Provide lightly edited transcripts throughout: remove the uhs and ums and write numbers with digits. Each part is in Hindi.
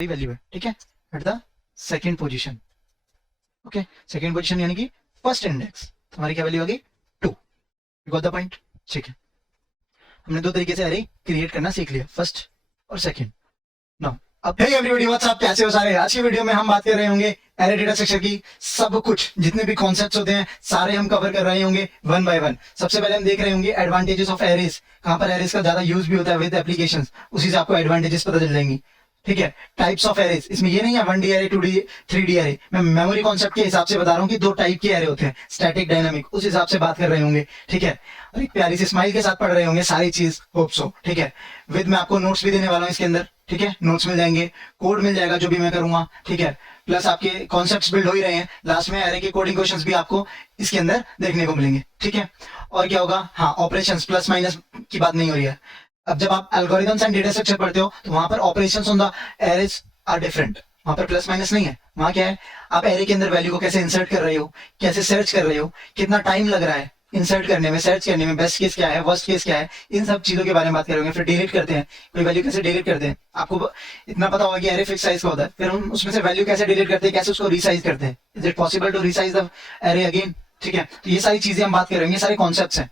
वैल्यू है, ठीक है, at the second position. Okay, second position यानी कि फर्स्ट इंडेक्स, हमारी क्या वैल्यू आ गई 2। गॉट द पॉइंट, ठीक है। हमने दो तरीके से एरे क्रिएट करना सीख लिया, फर्स्ट और सेकेंड। नाउ अब हे एवरीबॉडी व्हाट्स अप, कैसे हो सारे। आज की वीडियो में हम बात कर रहे होंगे एरे डेटा स्ट्रक्चर की। सब कुछ जितने भी कॉन्सेप्ट्स होते हैं सारे हम कवर कर रहे होंगे वन बाय वन। सबसे पहले हम देख रहे होंगे एडवांटेजेस ऑफ एरेज, कहां पर एरेज का ज्यादा यूज भी होता है विद एप्लीकेशंस, उसी से आपको एडवांटेजेस पता चल जाएंगी, ठीक है। टाइप्स ऑफ एरेज, इसमें ये नहीं है 1D array 2D 3D array, मैं मेमोरी कॉन्सेप्ट के हिसाब से बता रहा हूँ कि दो टाइप के एरे होते हैं, स्टैटिक डायनामिक, उस हिसाब से बात कर रहे होंगे, ठीक है। और एक प्यारी सी स्माइल के साथ पढ़ रहे होंगे सारी चीज, होप सो, ठीक है। विद मैं आपको नोट्स भी देने वाला हूँ इसके अंदर, ठीक है, नोट्स मिल जाएंगे, कोड मिल जाएगा जो भी मैं करूंगा, ठीक है। प्लस आपके कॉन्सेप्ट्स बिल्ड हो ही रहे हैं, लास्ट में एरे के कोडिंग क्वेश्चंस भी आपको इसके अंदर देखने को मिलेंगे, ठीक है। और क्या होगा, हाँ, ऑपरेशंस प्लस माइनस की बात नहीं हो रही है। अब जब आप एल्गोरिथम्स एंड डेटा स्ट्रक्चर पढ़ते हो तो वहां पर operations on the arrays are different, वहां पर प्लस माइनस नहीं है। वहां क्या है, आप एरे के अंदर वैल्यू को कैसे इंसर्ट कर रहे हो, कैसे सर्च कर रहे हो, कितना टाइम लग रहा है इंसर्ट करने में, सर्च करने में, बेस्ट केस क्या है, वर्स्ट केस क्या है, इन सब चीजों के बारे में बात करेंगे। फिर डिलीट करते हैं, कोई वैल्यू कैसे डिलीट करते हैं, आपको इतना पता होगा कि एरे फिक्स साइज का होता है, फिर हम उसमें से वैल्यू कैसे डिलीट करते हैं, कैसे उसको रीसाइज करते हैं, is it possible to resize the array again, ठीक है। तो ये सारी चीजें हम बात करेंगे, सारे कॉन्सेप्ट्स हैं।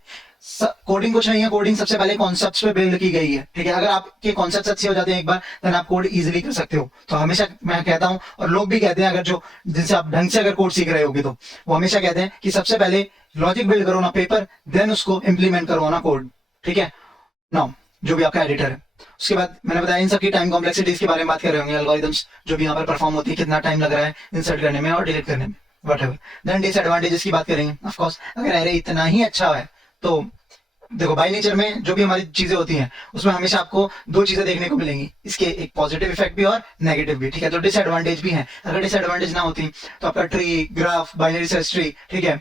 कोडिंग कुछ नहीं है, कोडिंग सबसे पहले कॉन्सेप्ट्स पे बिल्ड की गई है, ठीक है। अगर आपके कॉन्सेप्ट्स अच्छे हो जाते हैं एक बार, देन आप कोड इजीली कर सकते हो। तो हमेशा मैं कहता हूं, और लोग भी कहते हैं, अगर जो जिनसे आप ढंग से अगर कोड सीख रहे होगे तो वो हमेशा कहते हैं कि सबसे पहले लॉजिक बिल्ड करो ना पेपर, देन उसको इंप्लीमेंट करो ना कोड, ठीक है। नाउ जो भी आपका एडिटर है, उसके बाद मैंने बताया इन सबकी टाइम कॉम्प्लेक्सिटीज के बारे में बात कर रहे होंगे, एल्गोरिथम्स जो भी यहाँ पर परफॉर्म होती है, कितना टाइम लग रहा है इंसर्ट करने में और डिलीट करने में, व्हाटएवर। देन डिसएडवांटेजेस की बात करेंगे। ऑफ कोर्स अगर एरे इतना ही अच्छा है तो देखो, बाय नेचर में जो भी हमारी चीजें होती हैं उसमें हमेशा आपको दो चीजें देखने को मिलेंगी, इसके एक पॉजिटिव इफेक्ट भी और नेगेटिव भी, ठीक है। तो डिसएडवांटेज भी है, अगर डिसएडवांटेज ना होती तो आपका tree, graph, binary search tree, ठीक है,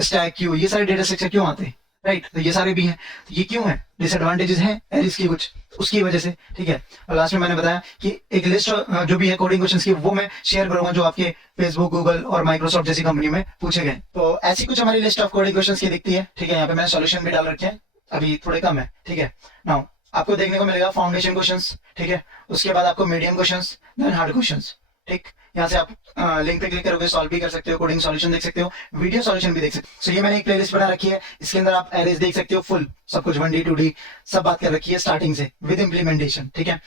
स्टैक, क्यू, ये सारे डेटा स्ट्रक्चर क्यों आते हैं, राइट। तो ये सारे भी हैं, तो ये क्यों है, डिसएडवांटेजेस हैं एरेज की कुछ, उसकी वजह से, ठीक है। और लास्ट में मैंने बताया कि एक लिस्ट जो भी है कोडिंग क्वेश्चंस की, वो मैं शेयर करूंगा जो आपके फेसबुक, गूगल और माइक्रोसॉफ्ट जैसी कंपनी में पूछे गए। तो ऐसी कुछ हमारी लिस्ट ऑफ कोडिंग क्वेश्चंस की दिखती है, ठीक है। यहाँ पे मैंने सॉल्यूशन भी डाल रखे हैं, अभी थोड़े कम है, ठीक है। नाउ आपको देखने को मिलेगा फाउंडेशन क्वेश्चंस, ठीक है, उसके बाद आपको medium questions, then hard questions, ठीक। यहाँ से आप लिंक पे क्लिक करोगे, सॉल्व भी कर सकते हो, कोडिंग सॉल्यूशन देख सकते हो, वीडियो सॉल्यूशन भी देख सकते हो। सो ये मैंने एक प्लेलिस्ट बना रखी है, इसके अंदर आप एरेज देख सकते हो, फुल सब कुछ 1D 2D सब बात कर रखी है स्टार्टिंग से विद इंप्लीमेंटेशन, ठीक है।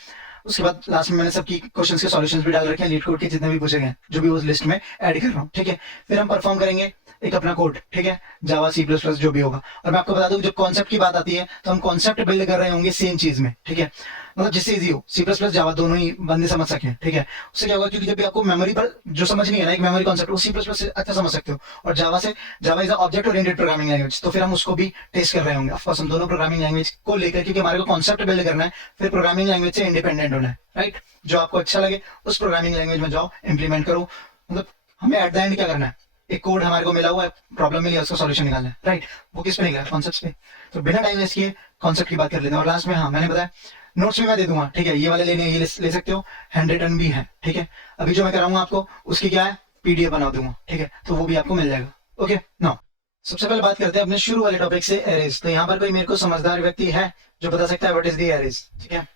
उसके बाद लास्ट में मैंने सबकी क्वेश्चंस के सॉल्यूशंस भी डाल रखे हैं, लीड कोड के जितने भी पूछे गए जो भी उस लिस्ट में ऐड कर रहा हूँ, ठीक है। फिर हम परफॉर्म करेंगे एक अपना कोड, ठीक है, जावा, सी प्लस प्लस जो भी होगा। और मैं आपको बता दूं, जब कॉन्सेप्ट की बात आती है तो हम कॉन्सेप्ट बिल्ड कर रहे होंगे सेम चीज में, ठीक है, मतलब जिससे इजी हो, सी प्लस प्लस जावा दोनों ही बंदे समझ सके, ठीक है। उससे क्या होगा, क्योंकि जब भी आपको मेमोरी पर जो समझ नहीं है ना एक मेमोरी कॉन्सेप्ट, वो सी प्लस प्लस से अच्छा समझ सकते हो। और जावा से, Java is object oriented programming language, तो फिर हम उसको भी टेस्ट कर रहे होंगे। ऑफकोर्स हम दोनों प्रोग्रामिंग लैंग्वेज को लेकर, क्योंकि हमारे को कॉन्सेप्ट बिल्ड करना है, फिर प्रोग्रामिंग लैंग्वेज से इंडिपेंडेंट होना है, राइट। जो आपको अच्छा लगे उस प्रोग्रामिंग लैंग्वेज में जाओ, इंप्लीमेंट करो। मतलब हमें एट द एंड क्या करना है, एक कोड हमारे को मिला हुआ है, प्रॉब्लम मिली है, उसका सॉल्यूशन निकालना है, राइट। वो किस पे निकला, कॉन्सेप्ट पे। तो बिना टाइम वेस्ट किए कॉन्सेप्ट की बात कर लेते हैं। और लास्ट में, हाँ, मैंने बताया नोट्स भी मैं दे दूंगा, ठीक है, ये वाले लेने ये ले सकते हो, हैंड रिटन भी है, ठीक है। अभी जो मैं कराऊंगा आपको उसकी क्या है, पीडीएफ बना दूंगा, ठीक है, तो वो भी आपको मिल जाएगा। ओके, नाउ सबसे पहले बात करते हैं अपने शुरू वाले टॉपिक से, एरेज। तो यहाँ पर कोई मेरे को समझदार व्यक्ति है जो बता सकता है व्हाट इज द एरेज, ठीक है,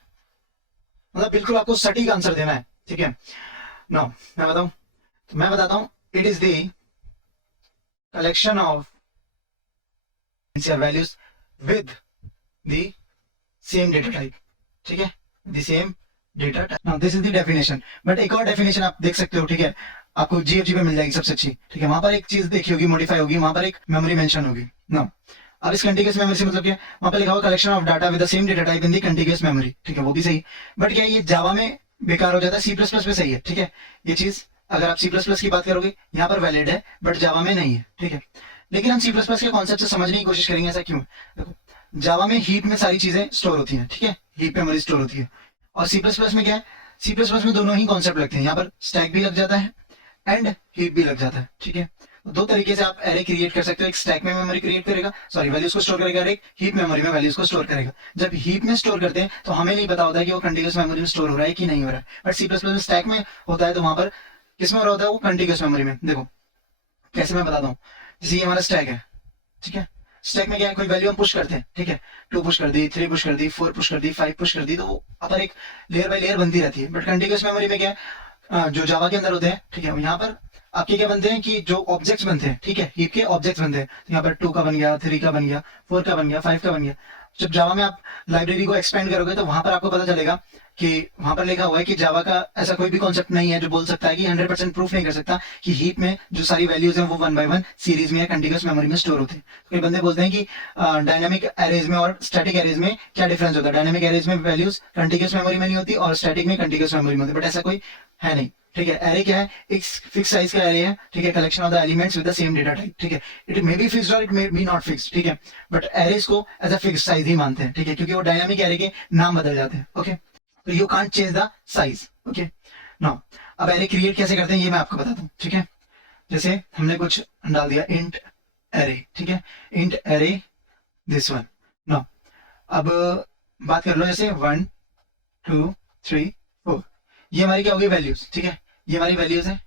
मतलब बिल्कुल आपको सटीक आंसर देना है, ठीक है। नाउ मैं बताऊं, तो मैं बताता हूं, it is the collection of values with the same data type, ठीक है, the same data type. Now this is the definition, but एक और definition आप देख सकते हो, ठीक है, आपको GFG पे मिल जाएगी सबसे अच्छी, ठीक है। वहां पर एक चीज देखी होगी, मॉडिफाई होगी, वहां पर एक मेमोरी मेंशन होगी। नाउ अब इस कंटीग्यूअस मेमोरी से मतलब क्या, वहां पर लिखा हुआ collection of data with the same data type in the contiguous memory, ठीक है, वो भी सही। बट क्या ये जावा में बेकार हो जाता है, सी प्लस प्लस में सही है, ठीक है। ये चीज अगर आप सी प्लस प्लस की बात करोगे यहाँ पर वैलिड है, बट जावा में नहीं है, ठीक है। लेकिन हम सी प्लस प्लस के कॉन्सेप्ट से समझने की कोशिश करेंगे, ऐसा क्यों। देखो, जावा में हीप में सारी चीजें स्टोर होती हैं, ठीक है, हीप मेमोरी स्टोर होती है। और सी प्लस प्लस में क्या है, सी प्लस प्लस में दोनों ही कॉन्सेप्ट लगते हैं, यहाँ पर स्टैक भी लग जाता है एंड हीप भी लग जाता है, ठीक है। दो तरीके से आप एरे क्रिएट कर सकते हो, एक स्टैक में मेमोरी क्रिएट करेगा, सॉरी वैल्यूज को स्टोर करेगा, और एक हीप मेमोरी में वैल्यूज को स्टोर करेगा। जब हीप में स्टोर करते हैं तो हमें नहीं पता होता है कि वो कंटीन्यूअस मेमोरी में स्टोर हो रहा है कि नहीं हो रहा है, बट सी प्लस प्लस में स्टैक में होता है, तो वहां पर किसमें हो रहा होता है, वो कंटीन्यूअस मेमोरी में। देखो कैसे मैं बताता हूँ, जैसे ये हमारा स्टैक है, ठीक है, स्टैक में क्या है, कोई वैल्यू हम पुश करते हैं, ठीक है, 2 पुश कर दी, 3 पुश कर दी, 4 पुश कर दी, 5 पुश कर दी, तो वो अपर एक लेयर बाय लेयर बनती रहती है। बट कंटिन्यूअस मेमोरी में क्या है, जो जावा के अंदर होते हैं, ठीक है, यहाँ पर आपके क्या बनते हैं कि जो ऑब्जेक्ट्स बनते हैं, ठीक है, हीप के ऑब्जेक्ट्स बनते हैं, तो यहाँ पर 2 का बन गया, 3 का बन गया, 4 का बन गया, 5 का बन गया। जब जावा में आप लाइब्रेरी को एक्सपेंड करोगे तो वहां पर आपको पता चलेगा कि वहां पर लिखा हुआ है कि जावा का ऐसा कोई भी कॉन्सेप्ट नहीं है जो बोल सकता है कि 100% प्रूफ नहीं कर सकता कि हीप में जो सारी वैल्यूज हैं वो 1 बाय 1 सीरीज में या कंटिन्यूअस मेमोरी में स्टोर होते हैं। कई बंदे बोलते हैं कि डायनामिक एरेज में और स्टैटिक एरेज में क्या डिफरेंस होता है, डायनामिक एरेज में वैल्यूज कंटिन्यूअस मेमोरी में नहीं होती और स्टैटिक में कंटिन्यूअस मेमोरी में होती, बट ऐसा कोई है नहीं, ठीक है। एरे क्या है, एक फिक्स साइज का एरे है, ठीक है, collection of the elements with the same data type, ठीक है। इट मे बी फिक्स्ड और it may be not fixed, ठीक है, बट एरेज को एज अ फिक्स्ड साइज ही मानते हैं, ठीक है, क्योंकि वो डायनामिक एरे के नाम बदल जाते हैं, ओके। तो you can't change the size, okay. Now अब एरे क्रिएट कैसे करते हैं ये मैं आपको बताता हूँ, ठीक है। जैसे हमने कुछ डाल दिया इंट एरे, ठीक है, int array this one. Now अब बात कर लो जैसे 1 2 3 4, ये हमारी क्या होगी वैल्यूज, ठीक है, ये हमारी वैल्यूज है।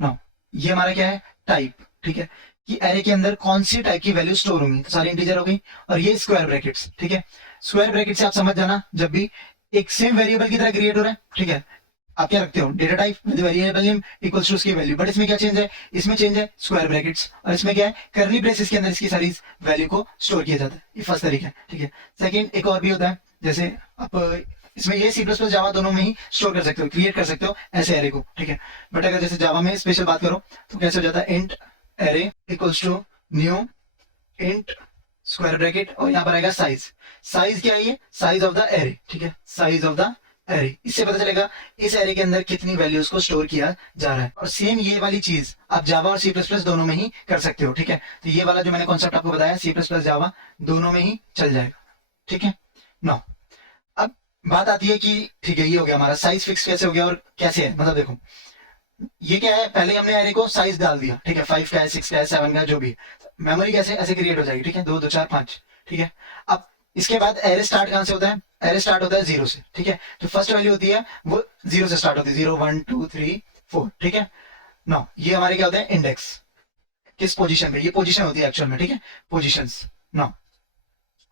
नाउ ये हमारा क्या है टाइप, ठीक है, कि एरे के अंदर कौन सी टाइप की वैल्यू स्टोर होंगी, तो सारी इंटीजर हो गई। और ये स्क्वायर ब्रैकेट्स, ठीक है, स्क्वायर ब्रैकेट से आप समझ जाना जब भी एक सेम वेरिएबल की तरह क्रिएट हो रहा है, ठीक है, आप क्या रखते हो data type with variable name equals to उसकी वैल्यू, बट इसमें क्या चेंज है, इसमें चेंज है स्क्वायर ब्रैकेट्स, और इसमें क्या है करली ब्रेसेस के अंदर इसकी सारी वैल्यू को स्टोर किया जाता है। ये फर्स्ट तरीका है, ठीक है। सेकंड एक और भी होता है, जैसे आप इसमें ये C++ जावा दोनों में ही स्टोर कर सकते हो, क्रिएट कर सकते हो ऐसे एरे को, ठीक है। बट अगर जैसे जावा में स्पेशल बात करो तो कैसे हो जाता है, int array equals to new int square bracket और यहाँ पर आएगा साइज। साइज क्या है, ये साइज ऑफ द एरे, ठीक है, साइज ऑफ द एरे। इससे पता चलेगा इस एरे के अंदर कितनी वैल्यूज को स्टोर किया जा रहा है। और सेम ये वाली चीज आप जावा और C++ दोनों में ही कर सकते हो, ठीक है। तो ये वाला जो मैंने कॉन्सेप्ट आपको बताया C++ जावा दोनों में ही चल जाएगा, ठीक है। नाउ अब बात आती है कि ठीक है ये हो गया हमारा साइज फिक्स कैसे हो गया और कैसे है, मतलब देखो ये क्या है, पहले हमने एरे को साइज डाल दिया, ठीक है, 5 का है, 6 का है, 7 का है, जो भी मेमोरी कैसे ऐसे क्रिएट हो जाएगी, ठीक है, 2 2 4 5, ठीक है। अब इसके बाद एरे स्टार्ट कहां से होता है, एरे स्टार्ट होता है 0 से, ठीक है। तो फर्स्ट वैल्यू होती है वो 0 से स्टार्ट होती है, 0 1 2 3 4, ठीक है। नाउ ये हमारे क्या होते हैं इंडेक्स, किस पोजीशन पे, ये पोजीशन होती है एक्चुअल में, ठीक है, पोजीशंस। नाउ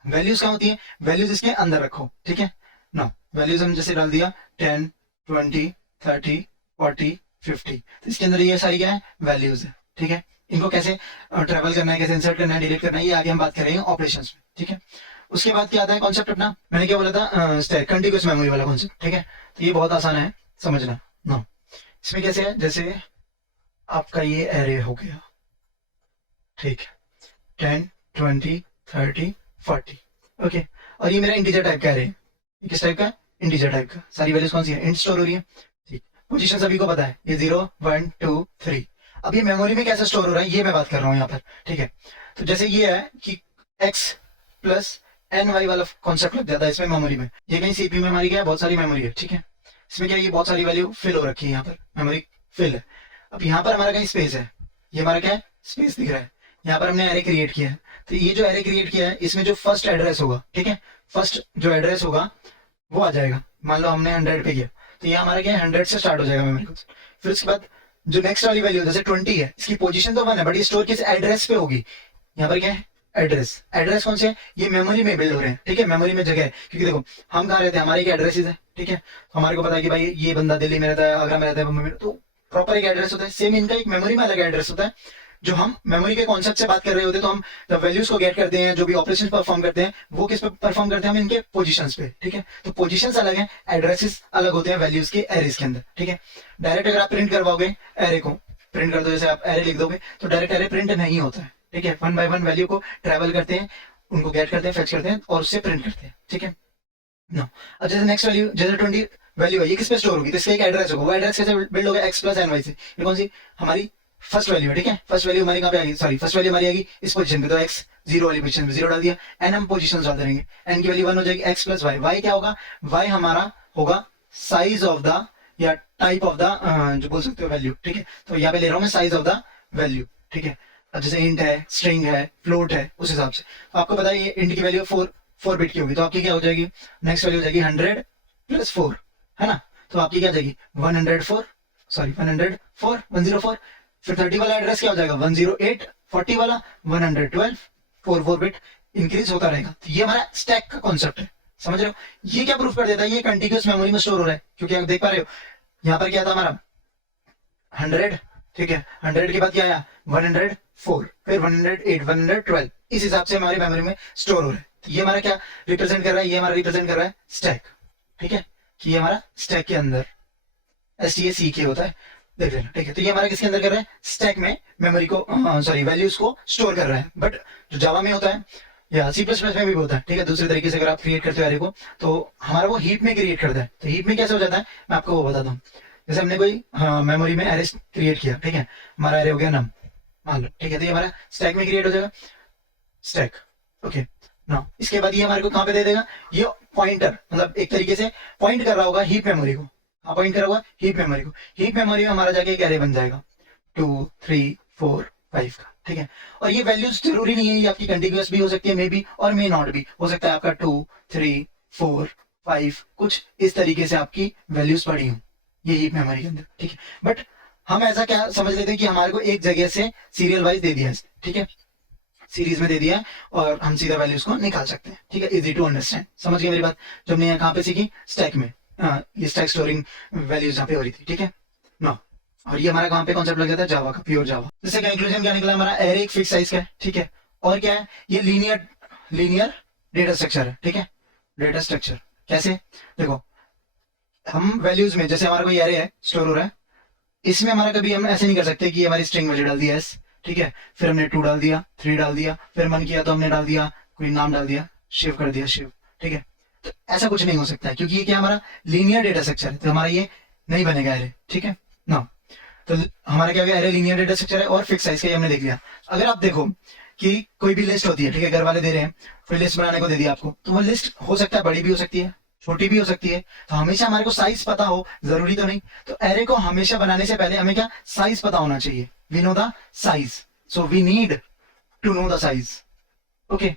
वैल्यूज कहां होती है, वैल्यूज इसके अंदर रखो, ठीक है। नाउ वैल्यूज हम जैसे डाल दिया 10 20 30 40 50, तो इसके अंदर ये सारी क्या है वैल्यूज है, ठीक है। इनको कैसे ट्रेवल करना है, कैसे इंसर्ट करना है, डिलीट करना है, ये आगे हम बात करेंगे ऑपरेशंस में, ठीक है। उसके बाद क्या आता है कॉन्सेप्ट अपना, मैंने क्या बोला था स्टैक कंटीन्यूअस मेमोरी वाला कॉन्सेप्ट, ठीक है। तो ये बहुत आसान है समझना। नो इसमें कैसे है, जैसे आपका ये एरे हो गया, ठीक है, 10 20 30 40, ओके। और ये मेरा इंटीजर टाइप का एरे है, किस टाइप का, इंटीजर टाइप का। सारी वैल्यूज कौन सी है, इंट स्टोर हो रही है, ठीक। पोजीशन सभी को पता है, ये 0 1 2 3। अब ये मेमोरी में कैसे स्टोर हो रहा है ये मैं बात कर रहा हूँ यहाँ पर, ठीक है। तो जैसे ये है कि x प्लस एन वाई वाला कॉन्सेप्ट लग जाता है इसमें मेमोरी में, ये कहीं सीपीयू में हमारी क्या है बहुत सारी मेमोरी है, ठीक है। इसमें क्या है, ये बहुत सारी वैल्यू फिल हो रखी है, यहाँ पर मेमोरी फिल है। अब यहाँ पर हमारा कहीं स्पेस है, ये हमारा क्या है स्पेस दिख रहा है, यहाँ पर हमने एरे क्रिएट किया है। तो ये जो एरे क्रिएट किया है इसमें जो फर्स्ट एड्रेस होगा, ठीक है, फर्स्ट जो एड्रेस होगा वो आ जाएगा। मान लो हमने 100 पे किया तो ये हमारा क्या है 100 से स्टार्ट हो जाएगा मेमोरी को। फिर उसके बाद जो नेक्स्ट वाली वैल्यू जैसे 20 है, इसकी पोजीशन तो 1 है बट ये स्टोर किस एड्रेस पे होगी, यहाँ पर क्या है एड्रेस। एड्रेस कौन से है, ये मेमोरी में बिल्ड हो रहे हैं, ठीक है, मेमोरी में जगह है। क्योंकि देखो हम कहाँ रहते हैं, हमारे एक एड्रेसेस है, ठीक है, तो हमारे को पता है कि भाई ये बंदा दिल्ली में रहता है, आगरा में रहता है, मुंबई में, तो प्रॉपर एक एड्रेस होता है। सेम इनका एक मेमोरी में अलग एड्रेस होता है। जो हम मेमोरी के कॉन्सेप्ट से बात कर रहे होते हैं तो हम जब वैल्यूज को गेट करते हैं, जो भी ऑपरेशन परफॉर्म करते हैं वो किस पे परफॉर्म करते हैं, हम इनके पोजीशंस पे, ठीक है। तो पोजीशंस अलग हैं, एड्रेसेस अलग होते हैं वैल्यूज के एरेज के अंदर, ठीक है। डायरेक्ट अगर आप प्रिंट करवाओगे एरे को, प्रिंट कर दो जैसे आप एरे लिख दोगे तो डायरेक्ट एरे प्रिंट नहीं होता है, ठीक है। 1 बाय 1 वैल्यू को ट्रेवल करते हैं, उनको गेट करते हैं, फेच करते हैं और उससे प्रिंट करते हैं, ठीक है। नो अब जैसे नेक्स्ट वैल्यू जैसे 20 वैल्यू है, ये किस पे स्टोर होगी, तो इसका एक एड्रेस होगा, वो एड्रेस कैसे बिल्ड होगा x प्लस एन वाई से। ये कौन सी हमारी फर्स्ट वैल्यू है, ठीक है। फर्स्ट वैल्यू हमारी कहाँ पे आएगी, सॉरी फर्स्ट वैल्यू हमारी आएगी इस पोजीशन पे, तो x 0 वाली पोजीशन पे 0 डाल दिया, n हम पोजीशन डालते रहेंगे, n की वैल्यू 1 हो जाएगी, x प्लस वाई। वाई क्या होगा, y हमारा होगा साइज ऑफ द या टाइप ऑफ द जो बोल सकते हो वैल्यू, ठीक है। तो यहाँ पे ले रहा हूँ मैं साइज ऑफ द वैल्यू, ठीक है। अब जैसे इंट है, स्ट्रिंग है, फ्लोट है, उस हिसाब से तो आपको पता है ये इंट की वैल्यू 4 बिट की होगी, तो आपकी क्या हो जाएगी, नेक्स्ट वैल्यू हो जाएगी 100 प्लस 4, है ना। तो आपकी क्या जाएगी 104, सॉरी 104 104। फिर 30 वाला एड्रेस क्या हो जाएगा 108, 40 वाला 112, 4 बिट इंक्रीज होता रहेगा। तो ये हमारा स्टैक का कॉन्सेप्ट है, समझ रहे हो। ये क्या प्रूफ कर देता है, ये कंटिन्यूअस मेमोरी में स्टोर हो रहा है, क्योंकि आप देख पा रहे हो यहाँ पर क्या था हमारा 100, ठीक है, 100 के बाद क्या आया 104, फिर 108, 112, इस हिसाब से हमारी मेमोरी में स्टोर हो रहा है। तो ये हमारा क्या रिप्रेजेंट कर रहा है, ये हमारा रिप्रेजेंट कर रहा है स्टैक, ठीक है, कि ये हमारा स्टैक के अंदर STACK होता है, देख लेना, ठीक है। तो ये हमारा किसके अंदर कर रहा है, स्टैक में मेमोरी को सॉरी वैल्यूज को स्टोर कर रहा है। बट जो जावा में होता है या C++ में भी होता है, ठीक है, दूसरे तरीके से अगर आप क्रिएट करते हो एरे को तो हमारा वो हीप में क्रिएट करता है। तो हीप में कैसे हो जाता है मैं आपको वो बताता हूँ। जैसे हमने कोई मेमोरी में एरे क्रिएट किया, ठीक है, हमारा एरे हो गया नम, मान लो, ठीक है, तो ये हमारा स्टैक में क्रिएट हो जाएगा, स्टैक, ओके ना। इसके बाद ये हमारे को कहाँ पे दे देगा, ये पॉइंटर, मतलब एक तरीके से पॉइंट कर रहा होगा हीप मेमोरी को, हाँ पॉइंट कर रहा होगा हीप मेमोरी को। हीप मेमोरी में हमारा जाके एक एरे बन जाएगा 2, 3, 4, 5 का, ठीक है। और ये वैल्यूज जरूरी नहीं है, ये आपकी कंटिन्यूअस भी हो सकती है, मे बी और मे नॉट भी हो सकता है, आपका 2, 3, 4, 5 कुछ इस तरीके से आपकी वैल्यूज पड़ी हो ये हीप मेमोरी के अंदर, ठीक है। बट हम ऐसा क्या समझ लेते हैं कि हमारे को एक जगह से सीरियल वाइज दे दिया है, ठीक है, सीरीज में दे दिया है और हम सीधा वैल्यूज को निकाल सकते हैं, ठीक है, इजी टू अंडरस्टैंड, समझ गए मेरी बात। जो हमने यहाँ कहाँ पे सीखी, स्टैक में, ये स्टैक स्टोरिंग वैल्यूज यहाँ पे हो रही थी, ठीक है ना। और ये हमारा कहाँ पे कॉन्सेप्ट लग जाता है, जावा का, प्योर जावा। जैसे कंक्लूजन क्या निकला हमारा, एरे एक फिक्स साइज का है, ठीक है, और क्या है, ये लीनियर डेटा स्ट्रक्चर है, ठीक है। डेटा स्ट्रक्चर कैसे, देखो हम वैल्यूज में जैसे हमारा कोई एरे है स्टोर हो रहा है, इसमें हमारा कभी हम ऐसे नहीं कर सकते कि हमारी स्ट्रिंग वैल्यू डाल दिया एस, ठीक है, फिर हमने 2 डाल दिया, 3 डाल दिया, फिर मन किया तो हमने डाल दिया कोई नाम डाल दिया, शिव कर दिया शिव, ठीक है। तो ऐसा कुछ नहीं हो सकता है, क्योंकि ये क्या हमारा लीनियर डेटा स्ट्रक्चर है, तो हमारा ये नहीं बनेगा एरे, ठीक है ना। तो हमारा क्या हो गया, एरे लीनियर डेटा स्ट्रक्चर है और फिक्स साइज का, ये हमने देख लिया। अगर आप देखो कि कोई भी लिस्ट होती है, ठीक है, घर वाले दे रहे हैं, कोई लिस्ट बनाने को दे दिया आपको, तो वो लिस्ट हो सकता है बड़ी भी हो सकती है, छोटी भी हो सकती है, तो हमेशा हमारे को साइज पता हो जरूरी तो नहीं। तो एरे को हमेशा बनाने से पहले हमें क्या साइज पता होना चाहिए, we know the size, so we need to know the size, okay.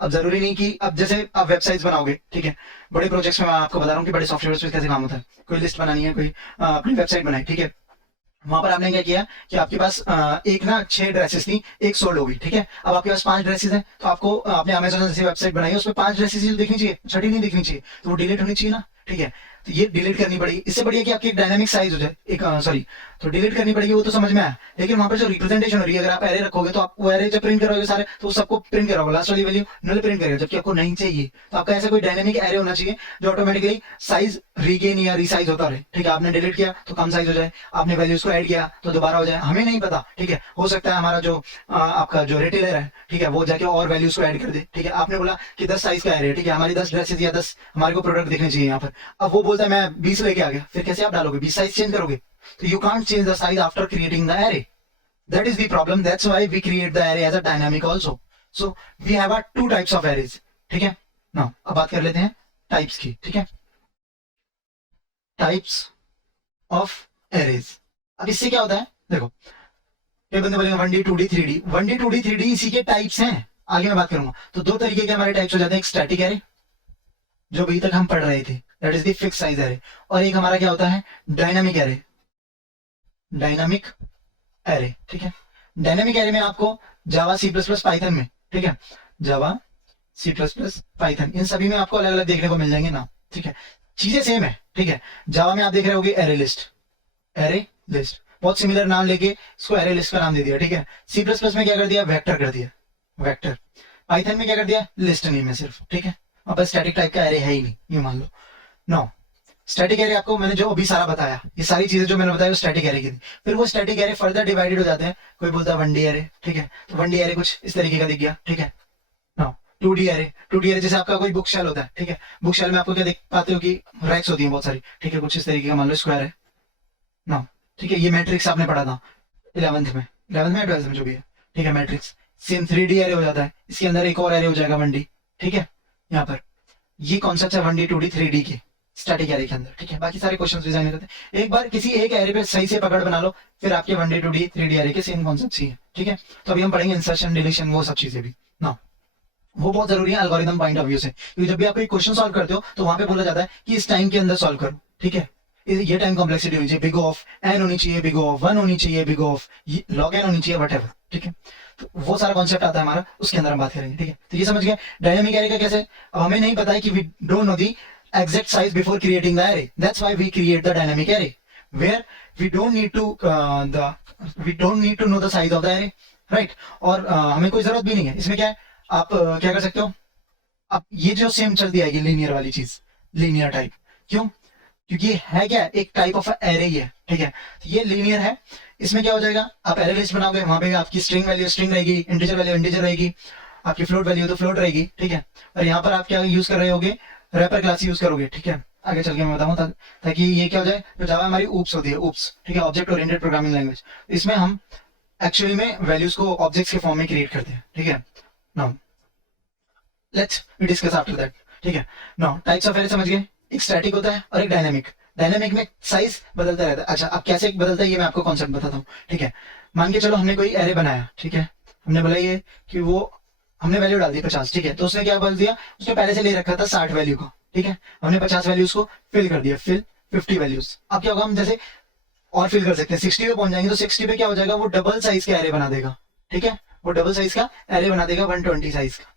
अब जरूरी नहीं कि अब जैसे आप वेबसाइट्स बनाओगे, ठीक है, बड़े प्रोजेक्ट्स में मैं आपको बता रहा हूँ कि बड़े सॉफ्टवेयर में कैसे काम होता है। कोई लिस्ट बनानी है, कोई अपनी वेबसाइट बनाई, ठीक है, वहां पर आपने क्या किया कि आपके पास एक ना 6 ड्रेसेस थी, एक सोल्ड होगी, ठीक है। अब आपके पास 5 ड्रेसेस हैं, तो आपको आपने अमेजोन जैसी वेबसाइट बनाई है, उसमें 5 ड्रेसेस ही दिखनी चाहिए, छठी नहीं दिखनी चाहिए, तो वो डिलीट होनी चाहिए ना, ठीक है। तो ये डिलीट करनी पड़ेगी, इससे बढ़िया कि आपकी एक डायनामिक साइज हो जाए, एक सॉरी, तो डिलीट करनी पड़ेगी, वो तो समझ में आया। लेकिन वहां पर जो रिप्रेजेंटेशन हो रही है, अगर आप एरे रखोगे तो आप वो एरे जब प्रिंट करोगे सारे, तो सबको प्रिंट करोगे, लास्ट वाली वैल्यू नल प्रिंट करेगा, जबकि आपको नहीं चाहिए। तो आपका ऐसा कोई डायनामिक एरे होना चाहिए जो ऑटोमेटिकली साइज रीगेन या रिसाइज होता रहे, ठीक है। आपने डिलीट किया तो कम साइज हो जाए, आपने वैल्यूज को ऐड किया तो दोबारा हो जाए, हमें नहीं पता, ठीक है। हो सकता है हमारा जो आपका जो रिटेलर है, ठीक है, वो जाके और वैल्यूज को ऐड कर दे, ठीक है। आपने बोला कि 10 साइज का एरे है, ठीक है, हमारी 10 ड्रेसेस या 10 हमारे को प्रोडक्ट दिखने चाहिए यहाँ पर, अब वो बोलता है मैं 20 लेके आ गया, फिर कैसे आप डालोगे, 20 साइज चेंज करोगे, तो you can't change the size after creating the array, that is the problem, that's why we create the array as a dynamic also. So we have 2 types of arrays, ठीक है ना। अब बात कर लेते हैं टाइप्स की, ठीक है, टाइप्स ऑफ एरेज। अब इससे क्या होता है, देखो ये बंदे बोलेंगे 1D 2D 3D, 1D 2D 3D इसी के टाइप्स हैं, आगे मैं बात करूंगा। तो 2 तरीके के हमारे टाइप्स हो जाते हैं, एक स्टैटिक एरे जो अभी तक हम पढ़ रहे थे, that is the fix size array, और एक हमारा क्या होता है डायनामिक एरे, डायनामिक एरे, ठीक है। डायनामिक एरे में आपको जावा C++ पाइथन में, ठीक है, जावा C++ पाइथन, इन सभी में आपको अलग अलग देखने को मिल जाएंगे ना, ठीक है, चीजें सेम है, ठीक है। जावा में आप देख रहे होगे एरे लिस्ट, एरे लिस्ट बहुत सिमिलर नाम लेके इसको एरे लिस्ट का नाम दे दिया, ठीक है। C++ में क्या कर दिया, वेक्टर कर दिया, वेक्टर। पाइथन में क्या कर दिया, लिस्ट नेम है सिर्फ, ठीक है। अब स्टैटिक टाइप का एरे है ही नहीं, ये मान लो। नो, स्टैटिक एरे आपको मैंने जो अभी सारा बताया, ये सारी चीजें जो मैंने बताया वो स्टैटिक एरे की थी। फिर वो स्टैटिक एरे फर्दर डिवाइडेड हो जाते हैं, कोई बोलता है 1D एरे, ठीक है, तो 1D एरे कुछ इस तरीके का दिख गया, ठीक है। No, 2D array, 2D array जैसे आपका कोई बुक शेल होता है, ठीक है, बुक शेल में आपको क्या देख पाते हो कि रैक्स होती है बहुत सारी, ठीक है, कुछ इस तरीके का मान लो स्क्वायर है ना, ठीक है। ये मैट्रिक्स आपने पढ़ा था 11th में, 11th में 12th में जो भी है, ठीक है, मैट्रिक्स सेम 3D एरे हो जाता है, इसके अंदर एक और एरे हो जाएगा 1D, ठीक है। यहाँ पर ये कॉन्सेप्ट है 1D 2D 3D के स्टैटिक एरे के अंदर, ठीक है। बाकी सारे क्वेश्चंस डिजाइन करते हैं, एक बार किसी एक एरे पे सही से पकड़ बना लो, फिर आपके 1D 2D 3D एरे के सेम कॉन्सेप्ट ही है, ठीक है। तो अभी हम पढ़ेंगे इंसर्शन, डिलीशन, वो सब चीजें भी ना, वो बहुत जरूरी है एल्गोरिथम पॉइंट ऑफ व्यू से, क्योंकि जब भी आप कोई क्वेश्चन सॉल्व करते हो तो वहां पे बोला जाता है कि इस टाइम के अंदर सॉल्व करो, ठीक है। ये टाइम कॉम्प्लेक्सिटी होनी चाहिए बिग ऑफ n होनी चाहिए, बिग ऑफ 1 होनी चाहिए, बिग ऑफ log n होनी चाहिए, वट। ठीक है, तो वो सारा कॉन्सेप्ट आता है हमारा, उसके अंदर हम बात करेंगे। ठीक है, तो ये समझ गए डायनामिक एरे का कैसे। अब हमें नहीं पता है कि we don't know the exact size before creating the array. That's why we create the dynamic array, where we don't need to know the size of the array, right? और हमें कोई जरूरत भी नहीं है इसमें। क्या है, आप क्या कर सकते हो, आप ये जो सेम चल दिया है लीनियर वाली चीज, लीनियर टाइप, क्यों, क्योंकि ये है क्या, एक टाइप ऑफ एरे ही है। ठीक है, तो ये लीनियर है, इसमें क्या हो जाएगा, आप एरे लिस्ट बनाओगे, वहां पे आपकी स्ट्रिंग वैल्यू स्ट्रिंग रहेगी, इंटीजर वैल्यू इंटीजर रहेगी, आपकी फ्लोट वैल्यू तो फ्लोट रहेगी। ठीक है, और यहाँ पर आप क्या यूज कर रहे होगे, रैपर क्लास यूज करोगे। ठीक है, आगे चल के मैं बताऊं ताकि ये क्या हो जाए, जो जावा हमारी ऊप्स होती है, ऊप्स, ठीक है, ऑब्जेक्ट ओरिएंटेड प्रोग्रामिंग लैंग्वेज, इसमें हम एक्चुअली में वैल्यूज को ऑब्जेक्ट्स के फॉर्म में क्रिएट करते हैं। ठीक है, now let's we discuss after that. ठीक है, नाउ टाइप्स ऑफ एरे समझ गए, एक स्टैटिक होता है और एक डायनामिक। डायनामिक में साइज बदलता रहता है। अच्छा, अब कैसे बदलता है ये मैं आपको कॉन्सेप्ट बताता हूँ। ठीक है, मान के चलो हमने कोई एरे बनाया, ठीक है, हमने बोला ये कि वो हमने वैल्यू डाल दी 50। ठीक है, तो उसने क्या बोल दिया, उसने पहले से ले रखा था 60 वैल्यू का। ठीक है, हमने 50 वैल्यूज को फिल कर दिया, फिल 50 वैल्यूज। अब क्या होगा, हम जैसे और फिल कर सकते हैं, 60 पे पहुंच जाएंगे तो 60 पे क्या हो जाएगा, वो डबल साइज का एरे बना देगा। ठीक है, वो डबल साइज का एरे बना देगा 120 साइज का।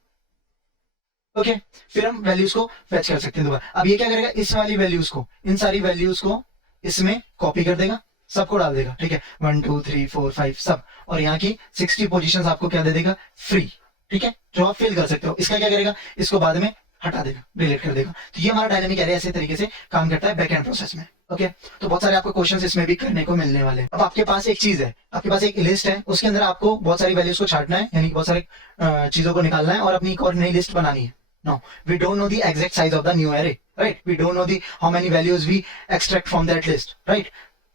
ओके, फिर हम वैल्यूज को फेच कर सकते हैं दोबारा। अब ये क्या करेगा, इस वाली वैल्यूज को, इन सारी वैल्यूज को इसमें कॉपी कर देगा, सबको डाल देगा। ठीक है, 1 2 3 4 5 सब, और यहाँ की 60 पोजीशंस आपको क्या दे देगा, फ्री। ठीक है, जो आप फिल कर सकते हो। इसका क्या करेगा, इसको बाद में हटा देगा, डिलीट कर देगा। तो ये हमारा डायनामिक एरे ऐसे तरीके से काम करता है बैकएंड प्रोसेस में। ओके, तो बहुत सारे आपको क्वेश्चंस इसमें भी करने को मिलने वाले हैं। अब आपके पास एक चीज है, आपके पास एक लिस्ट है, उसके अंदर आपको बहुत सारी वैल्यूज को छांटना है, यानी बहुत सारे चीजों को निकालना है और अपनी एक और नई लिस्ट बनानी है। Now, we don't know the exact size of the new array, right? We don't know the how many values we extract from that list, right?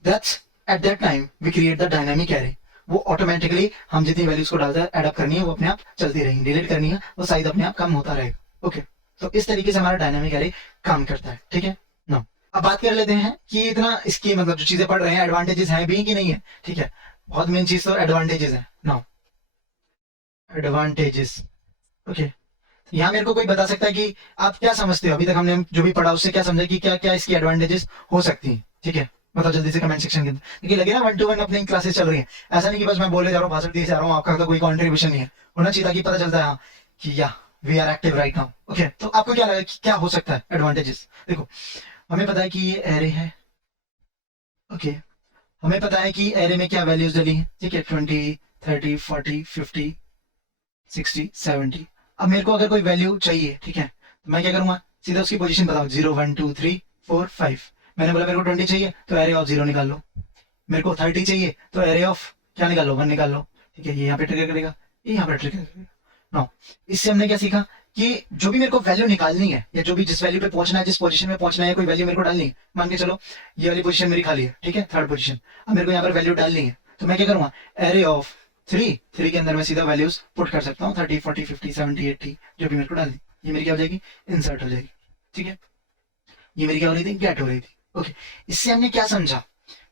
That's at that time we create the dynamic array. वो ऑटोमेटिकली हम जितनी वैल्यूज को डालते हैं एडअप करनी है, वो अपने आप चलती रहेंगी, डिलीट करनी है, वो साइज अपने आप कम होता रहेगा। ओके, तो इस तरीके से हमारा डायनामिक एरे काम करता है। ठीक है, नो अब बात कर लेते हैं कि इतना इसकी मतलब जो चीजें पढ़ रहे हैं एडवांटेजेस हैं भी कि नहीं है। ठीक है, बहुत मेन चीज तो एडवांटेजेस है। नो एडवांटेजेस, ओके, यहाँ मेरे को कोई बता सकता है कि आप क्या समझते हो, अभी तक हमने जो भी पढ़ा उससे क्या समझे कि क्या क्या इसकी एडवांटेजेस हो सकती हैं। ठीक है, बताओ जल्दी से कमेंट सेक्शन के अंदर, क्योंकि लगे ना 1 to 1 अपनी क्लासेस चल रही है, ऐसा नहीं कि बस मैं बोले जा रहा हूँ, भाषण दिए जा रहा हूँ, आपका तो कोई कॉन्ट्रीब्यूशन नहीं है। होना चाहिए ताकि पता चलता है हाँ कि या we are active right now. Okay, तो आपको क्या लगा कि क्या हो सकता है एडवांटेजेस। देखो, हमें पता है कि ये एरे है। ओके, हमें पता है कि एरे में क्या वैल्यूज डली है। ठीक है, 20 30 40 50 60 70। अब मेरे को अगर कोई वैल्यू चाहिए, ठीक है, तो मैं क्या करूंगा, सीधा उसकी पोजीशन बताओ, 0 1 2 3 4 5। मैंने बोला मेरे को 20 चाहिए तो एरे ऑफ 0 निकाल लो, मेरे को 30 चाहिए तो एरे ऑफ क्या निकाल लो, 1 निकाल लो। ठीक है, ये यहाँ पे ट्रिगर करेगा, ये यहाँ पे ट्रिगर करेगा। नो, इससे हमने क्या सीखा कि जो भी मेरे को वैल्यू निकालनी है, या जो भी जिस वैल्यू पे पहुंचना है, जिस पोजीशन में पहुंचना है, कोई वैल्यू मेरे को डालनी है, मान के चलो ये वाली पोजीशन मेरी खाली है। ठीक है, थर्ड पोजीशन, अब मेरे को यहाँ पर वैल्यू डालनी है, तो मैं क्या करूंगा, एरे ऑफ 3 के अंदर मैं सीधा वैल्यूज पुट कर सकता हूँ, 30 40 50 70 80 जो भी मेरे को डालनी, ये मेरी क्या हो जाएगी, इंसर्ट हो जाएगी। ठीक है, ये मेरी क्या हो रही थी, गेट हो रही थी। ओके, इससे हमने क्या समझा,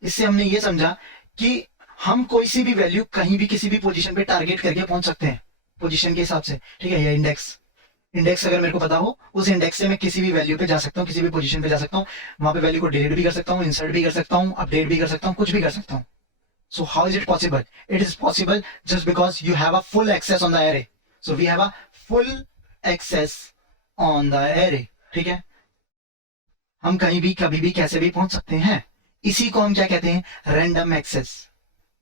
इससे हमने ये समझा कि हम कोई सी भी वैल्यू कहीं भी किसी भी पोजीशन पे टारगेट करके पहुंच सकते हैं पोजीशन के हिसाब से। ठीक है, या इंडेक्स अगर मेरे को पता हो, उस इंडेक्स से मैं किसी भी वैल्यू पे जा सकता हूँ, किसी भी पोजीशन पे जा सकता हूँ, वहां पे वैल्यू को डिलीट भी कर सकता हूँ, इंसर्ट भी कर सकता हूँ, अपडेट भी कर सकता हूँ, कुछ भी कर सकता हूँ। So how is it possible? It is possible just because you have a full access on the array. So we have a full access on the array. ठीक है, हम कहीं भी कभी भी कैसे भी पहुंच सकते हैं। इसी को हम क्या कहते हैं, random access.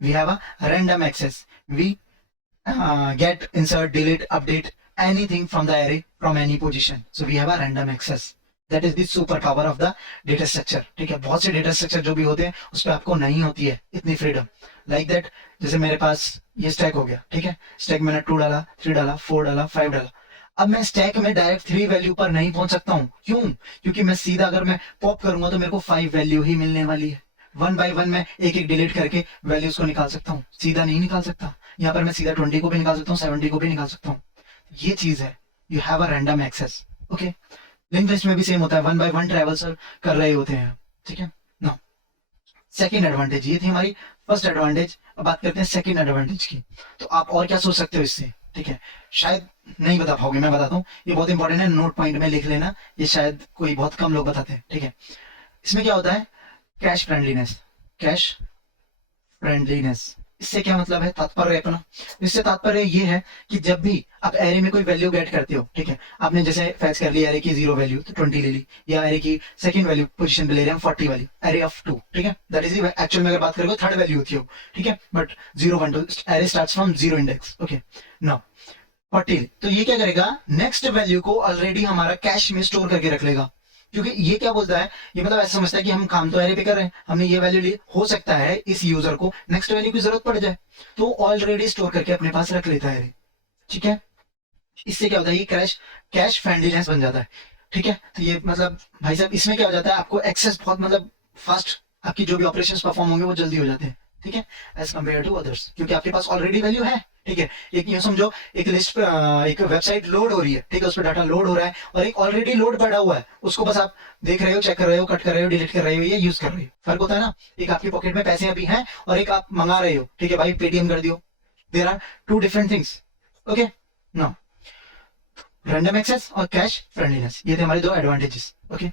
We have a random access. We get, insert, delete, update anything from the array from any position. So we have a random access. That is the super power of the data structure. ठीक है, बहुत से डेटा स्ट्रक्चर जो भी होते हैं उस पर आपको नहीं होती है इतनी फ्रीडम। लाइक दैट, जैसे मेरे पास ये स्टैक हो गया। ठीक है, स्टैक मैंने 2 डाला, 3 डाला, 4 डाला, 5 डाला। अब मैं स्टैक में डायरेक्ट 3 वैल्यू पर नहीं पहुंच सकता हूँ। क्यों? क्योंकि मैं सीधा अगर मैं पॉप करूंगा तो मेरे को 5 वैल्यू ही मिलने वाली है। 1 by 1 मैं एक एक डिलीट करके वैल्यूज को निकाल सकता हूँ, सीधा नहीं निकाल सकता। यहाँ पर मैं सीधा 20 को भी निकाल सकता हूँ, 70 को भी निकाल सकता हूँ। ये चीज है, you have a random access. Okay, link list में भी सेम होता है, 1 by 1 ट्रेवल्स कर रहे होते हैं। ठीक है, नो सेकेंड एडवांटेज, ये थी हमारी फर्स्ट एडवांटेज। अब बात करते हैं सेकेंड एडवांटेज की। तो आप और क्या सोच सकते हो इससे? ठीक है, शायद नहीं बता पाओगे, मैं बताता हूँ, ये बहुत इंपॉर्टेंट है, नोट पॉइंट में लिख लेना, ये शायद कोई बहुत कम लोग बताते हैं। ठीक है, इसमें क्या होता है, कैश फ्रेंडलीनेस, कैश फ्रेंडलीनेस, इससे क्या मतलब है, तात्पर्य अपना, इससे तात्पर्य ये है कि जब भी आप एरे में कोई वैल्यू गेट करते हो, ठीक है, आपने जैसे फैच कर ली एरे की 0 वैल्यू तो 20 ले ली, या एरे की सेकंड वैल्यू पोजीशन पे ले रहे हैं 40 वाली, एरे ऑफ 2, ठीक है, दैट इज एक्चुअल में अगर बात करोगे थर्ड वैल्यू होती है, ठीक है, but 0 1 2 array starts from 0 index, okay. Now 40, तो ये क्या करेगा, नेक्स्ट वैल्यू को ऑलरेडी हमारा कैश में स्टोर करके रख लेगा, क्योंकि ये क्या बोलता है, ये मतलब ऐसा समझता है कि हम काम तो एरे पे कर रहे हैं, हमने ये वैल्यू ली, हो सकता है इस यूजर को नेक्स्ट वैल्यू की जरूरत पड़ जाए, तो ऑलरेडी स्टोर करके अपने पास रख लेता है एरे, ठीक है। इससे क्या होता है, ये कैश फ्रेंडलीनेस बन जाता है, ठीक है। तो ये मतलब भाई साहब इसमें क्या हो जाता है, आपको एक्सेस बहुत मतलब फास्ट, आपकी जो भी ऑपरेशंस परफॉर्म होंगे वो जल्दी हो जाते हैं, ठीक है, एज कम्पेयर टू अदर्स, क्योंकि आपके पास ऑलरेडी वैल्यू है, ठीक है। एक यूं समझो, एक लिस्ट, एक वेबसाइट लोड हो रही है, ठीक है, उस पर डाटा लोड हो रहा है, और एक ऑलरेडी लोड पड़ा हुआ है, उसको बस आप देख रहे हो, चेक कर रहे हो, कट कर रहे हो, डिलीट कर रहे हो, या यूज कर रहे हो, फर्क होता है ना। एक आपकी पॉकेट में पैसे अभी हैं, और एक आप मंगा रहे हो, ठीक है भाई पेटीएम कर दियो, there are two different things, okay. Now random access और कैश फ्रेंडलीनेस, ये थे हमारे दो एडवांटेजेस, ओके।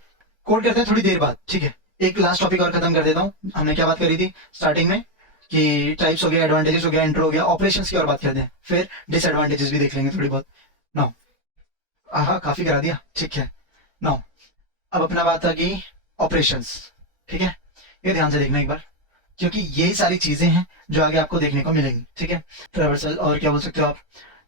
कोड करते हैं थोड़ी देर बाद, ठीक है। एक लास्ट टॉपिक और खत्म कर देता हूँ, हमने क्या बात करी थी स्टार्टिंग में कि टाइप्स हो गया, एडवांटेजेस हो गया, इंट्रो हो गया, ऑपरेशंस की और बात करते हैं, फिर डिसएडवांटेजेस भी देख लेंगे थोड़ी बहुत। नाउ आहा काफी करा दिया, ठीक है। नाउ अब अपना बात आ गई ऑपरेशंस, ठीक है, ये ध्यान से देखना एक बार, क्योंकि यही सारी चीजें हैं जो आगे आपको देखने को मिलेंगी, ठीक है। ट्रेवर्सल और क्या बोल सकते हो आप,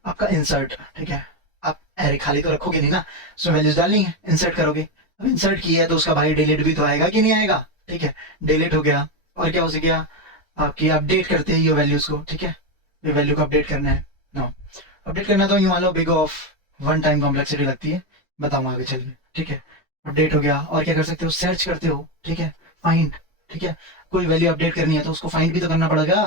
आपका इंसर्ट, ठीक है, आप एरे खाली तो रखोगे नहीं ना, उसमें वैल्यूज डालनी है, इंसर्ट करोगे, अब इंसर्ट किया है तो उसका भाई डिलीट भी तो आएगा कि नहीं आएगा, ठीक है, डिलीट हो गया, और क्या हो गया आपकी अपडेट करते हैं ये वैल्यूज को, ठीक है, ये वैल्यू को अपडेट करना है। नो अपडेट करना तो यूं मान लो big of one time complexity लगती है, बताऊंगा आगे चलिए, ठीक है। अपडेट हो गया, और क्या कर सकते हो, सर्च करते हो, ठीक है, फाइंड, ठीक है, कोई वैल्यू अपडेट करनी है तो उसको फाइंड भी तो करना पड़ेगा,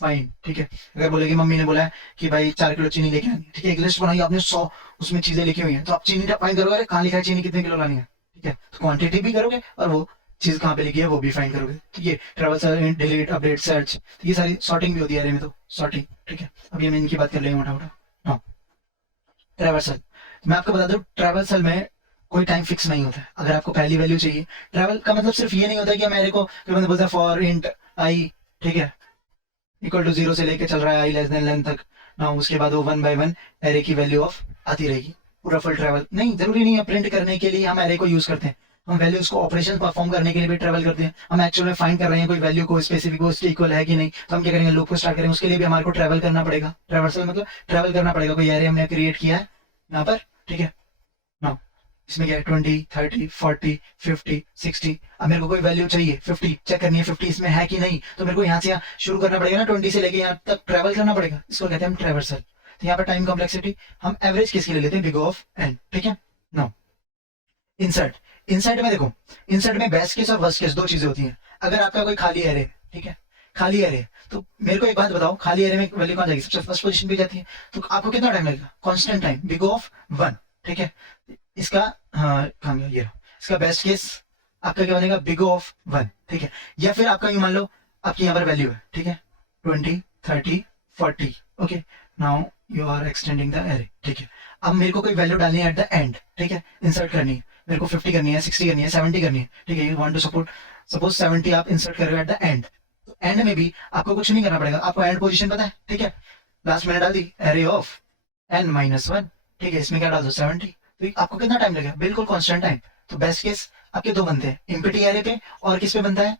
फाइन, ठीक है। अगर बोलेगी मम्मी ने बोला है कि भाई 4 किलो चीनी लेके आनी है, ठीक है, एक लिस्ट बनाई आपने 100 उसमें चीजें लिखी हुई हैं, तो आप चीनी फाइन करोगे, अरे कहाँ लिखा है चीनी कितने किलो लानी है, ठीक है, तो क्वांटिटी भी करोगे और वो चीज कहाँ पे लिखी है वो भी फाइन करोगे, तो ये ट्रेवल डिलीट अपडेट सर्च, तो ये सारी सॉर्टिंग भी होती है में, तो सॉर्टिंग, ठीक है। अभी हम इनकी बात कर लेंगे मोटा मोटा। हाँ ट्रेवर्सल, मैं आपको बता दूं ट्रेवर्सल में कोई टाइम फिक्स नहीं होता है, अगर आपको पहली वैल्यू चाहिए, ट्रेवल का मतलब सिर्फ ये नहीं होता कि मेरे को बंदा बोलता है फॉर इंट आई, ठीक है, इक्वल टू 0 से लेके चल रहा है आई लेस देन लेंथ तक ना, उसके बाद वो 1 बाय 1 एरे की वैल्यू ऑफ आती रहेगी, पूरा फुल ट्रैवल नहीं, जरूरी नहीं है प्रिंट करने के लिए हम एरे को यूज करते हैं, हम वैल्यूज को ऑपरेशन परफॉर्म करने के लिए भी ट्रेवल करते हैं, हम एक्चुअल में फाइंड कर रहे हैं कोई वैल्यू को स्पेसिफिक वो उसके इक्वल है कि नहीं, तो हम क्या करेंगे लूप को स्टार्ट करेंगे, उसके लिए भी हमारे को ट्रेवल करना पड़ेगा, ट्रेवर्सल मतलब ट्रेवल करना पड़ेगा, कोई एरे हमने क्रिएट किया है यहाँ पर, ठीक है ना, इसमें क्या है 20 30 40 50 60, अब मेरे को कोई वैल्यू चाहिए 50 चेक करनी है 50 इसमें है कि नहीं, तो मेरे को यहाँ से यहाँ शुरू करना पड़ेगा ना, 20 से लेके यहाँ तक ट्रेवल करना पड़ेगा, इसको कहते हैं हम ट्रेवर्सल। तो यहाँ पर टाइम कॉम्प्लेक्सिटी हम एवरेज किसके लिए लेते हैं, बिग ऑफ एन, ठीक है। नाउ इंसर्ट, इंसर्ट में देखो, इंसर्ट में बेस्ट केस और वर्स्ट केस दो चीजें होती हैं, अगर आपका कोई खाली एरे, ठीक है, खाली एरे, तो मेरे को एक बात बताओ, खाली एरे में वैल्यू कौन जाएगी, सबसे फर्स्ट पोजीशन पे जाती है, तो आपको कितना टाइम लगेगा, कांस्टेंट टाइम, बिग ऑफ 1, ठीक है। इसका हाँ कहाँ गया ये, इसका बेस्ट केस आपका क्या बनेगा, बिग ऑफ 1, ठीक है, या फिर आपका यूं मान लो आपकी यहाँ पर वैल्यू है, ठीक है, 20 30 40, okay, now you are extending the array, ठीक है। अब मेरे को कोई वैल्यू डालनी है एट द एंड, ठीक है, इंसर्ट करनी है, मेरे को 50 करनी है, 60 करनी है, 70 करनी है, ठीक है, you want to support suppose 70 आप इंसर्ट कर रहे हो एट द एंड, तो एंड में भी आपको कुछ नहीं करना पड़ेगा, आपको एंड पोजीशन पता है, ठीक है, लास्ट मैंने डाल दी एरे ऑफ n -1, ठीक है, इसमें क्या डाल दो 70, तो आपको कितना टाइम लगेगा, बिल्कुल कांस्टेंट टाइम। तो बेस्ट केस आपके दो बनते हैं, इम्पिटी एरे पे और किस पे बनता है,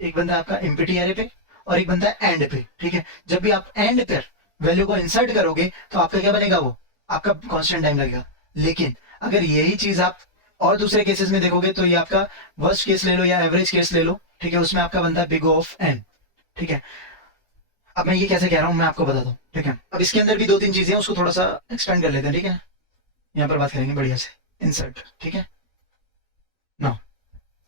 एक बनता है आपका इम्पिटी एरे पे और एक बनता है एंड पे, ठीक है। जब भी आप एंड पर वैल्यू को इंसर्ट करोगे तो आपका क्या बनेगा, वो आपका कांस्टेंट टाइम लगेगा, लेकिन अगर यही चीज आप और दूसरे केसेस में देखोगे तो ये आपका वर्स्ट केस ले लो या एवरेज केस ले लो, ठीक है, उसमें आपका बनता है बिग ऑफ एन, ठीक है। अब मैं ये कैसे कह रहा हूं मैं आपको बताता हूँ, ठीक है। अब इसके अंदर भी दो तीन चीजें हैं, उसको थोड़ा सा एक्सपेंड कर लेते हैं, ठीक है, यहाँ पर बात करेंगे बढ़िया से, इंसर्ट, ठीक है ना,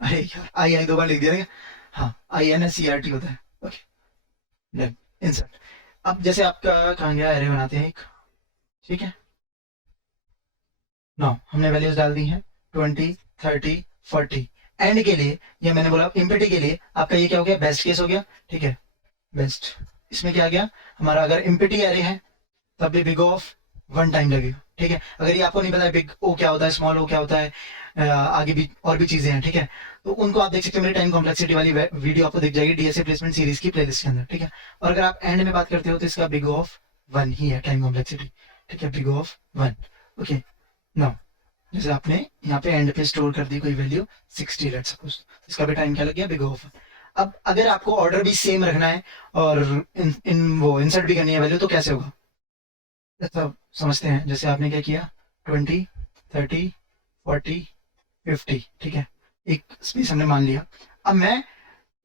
अरे यार आई आई दो बार लिख दिया क्या, हाँ INSERT होता है, ओके, इंसर्ट। अब जैसे आपका कहाँ गया, एरे बनाते हैं एक, ठीक है ना, हमने वैल्यूज डाल दी हैं 20 30 40, एंड के लिए या मैंने बोला इम्पिटी के लिए आपका ये क्या हो गया, बेस्ट केस हो गया, ठीक है, बेस्ट, इसमें क्या आ गया हमारा, अगर इम्पिटी एरे है तब भी बिग ऑफ 1 टाइम लगेगा, ठीक है। अगर ये आपको नहीं पता है बिग ओ क्या होता है, स्मॉल ओ क्या होता है, आगे भी और भी चीजें हैं, ठीक है, तो उनको आप देख सकते हो मेरी टाइम कॉम्प्लेक्सिटी वाली वीडियो आपको दिख जाएगी डीएसए प्लेसमेंट सीरीज की प्लेलिस्ट के अंदर, ठीक है। और अगर आप एंड में बात करते हो तो इसका बिग ऑफ 1 ही है टाइम कॉम्प्लेक्सिटी, ठीक है, बिग ऑफ 1। ओके, नाउ जैसे आपने यहाँ पे एंड पे स्टोर कर दी कोई वैल्यू 60 लेट्स सपोज, इसका भी टाइम क्या लग गया, बिग ऑफ। अब अगर आपको ऑर्डर भी सेम रखना है और इन वो इंसर्ट भी करनी है वैल्यू, तो कैसे होगा, तो समझते हैं। जैसे आपने क्या किया, 20, 30, 40, 50, ठीक है, एक स्पेस हमने मान लिया। अब मैं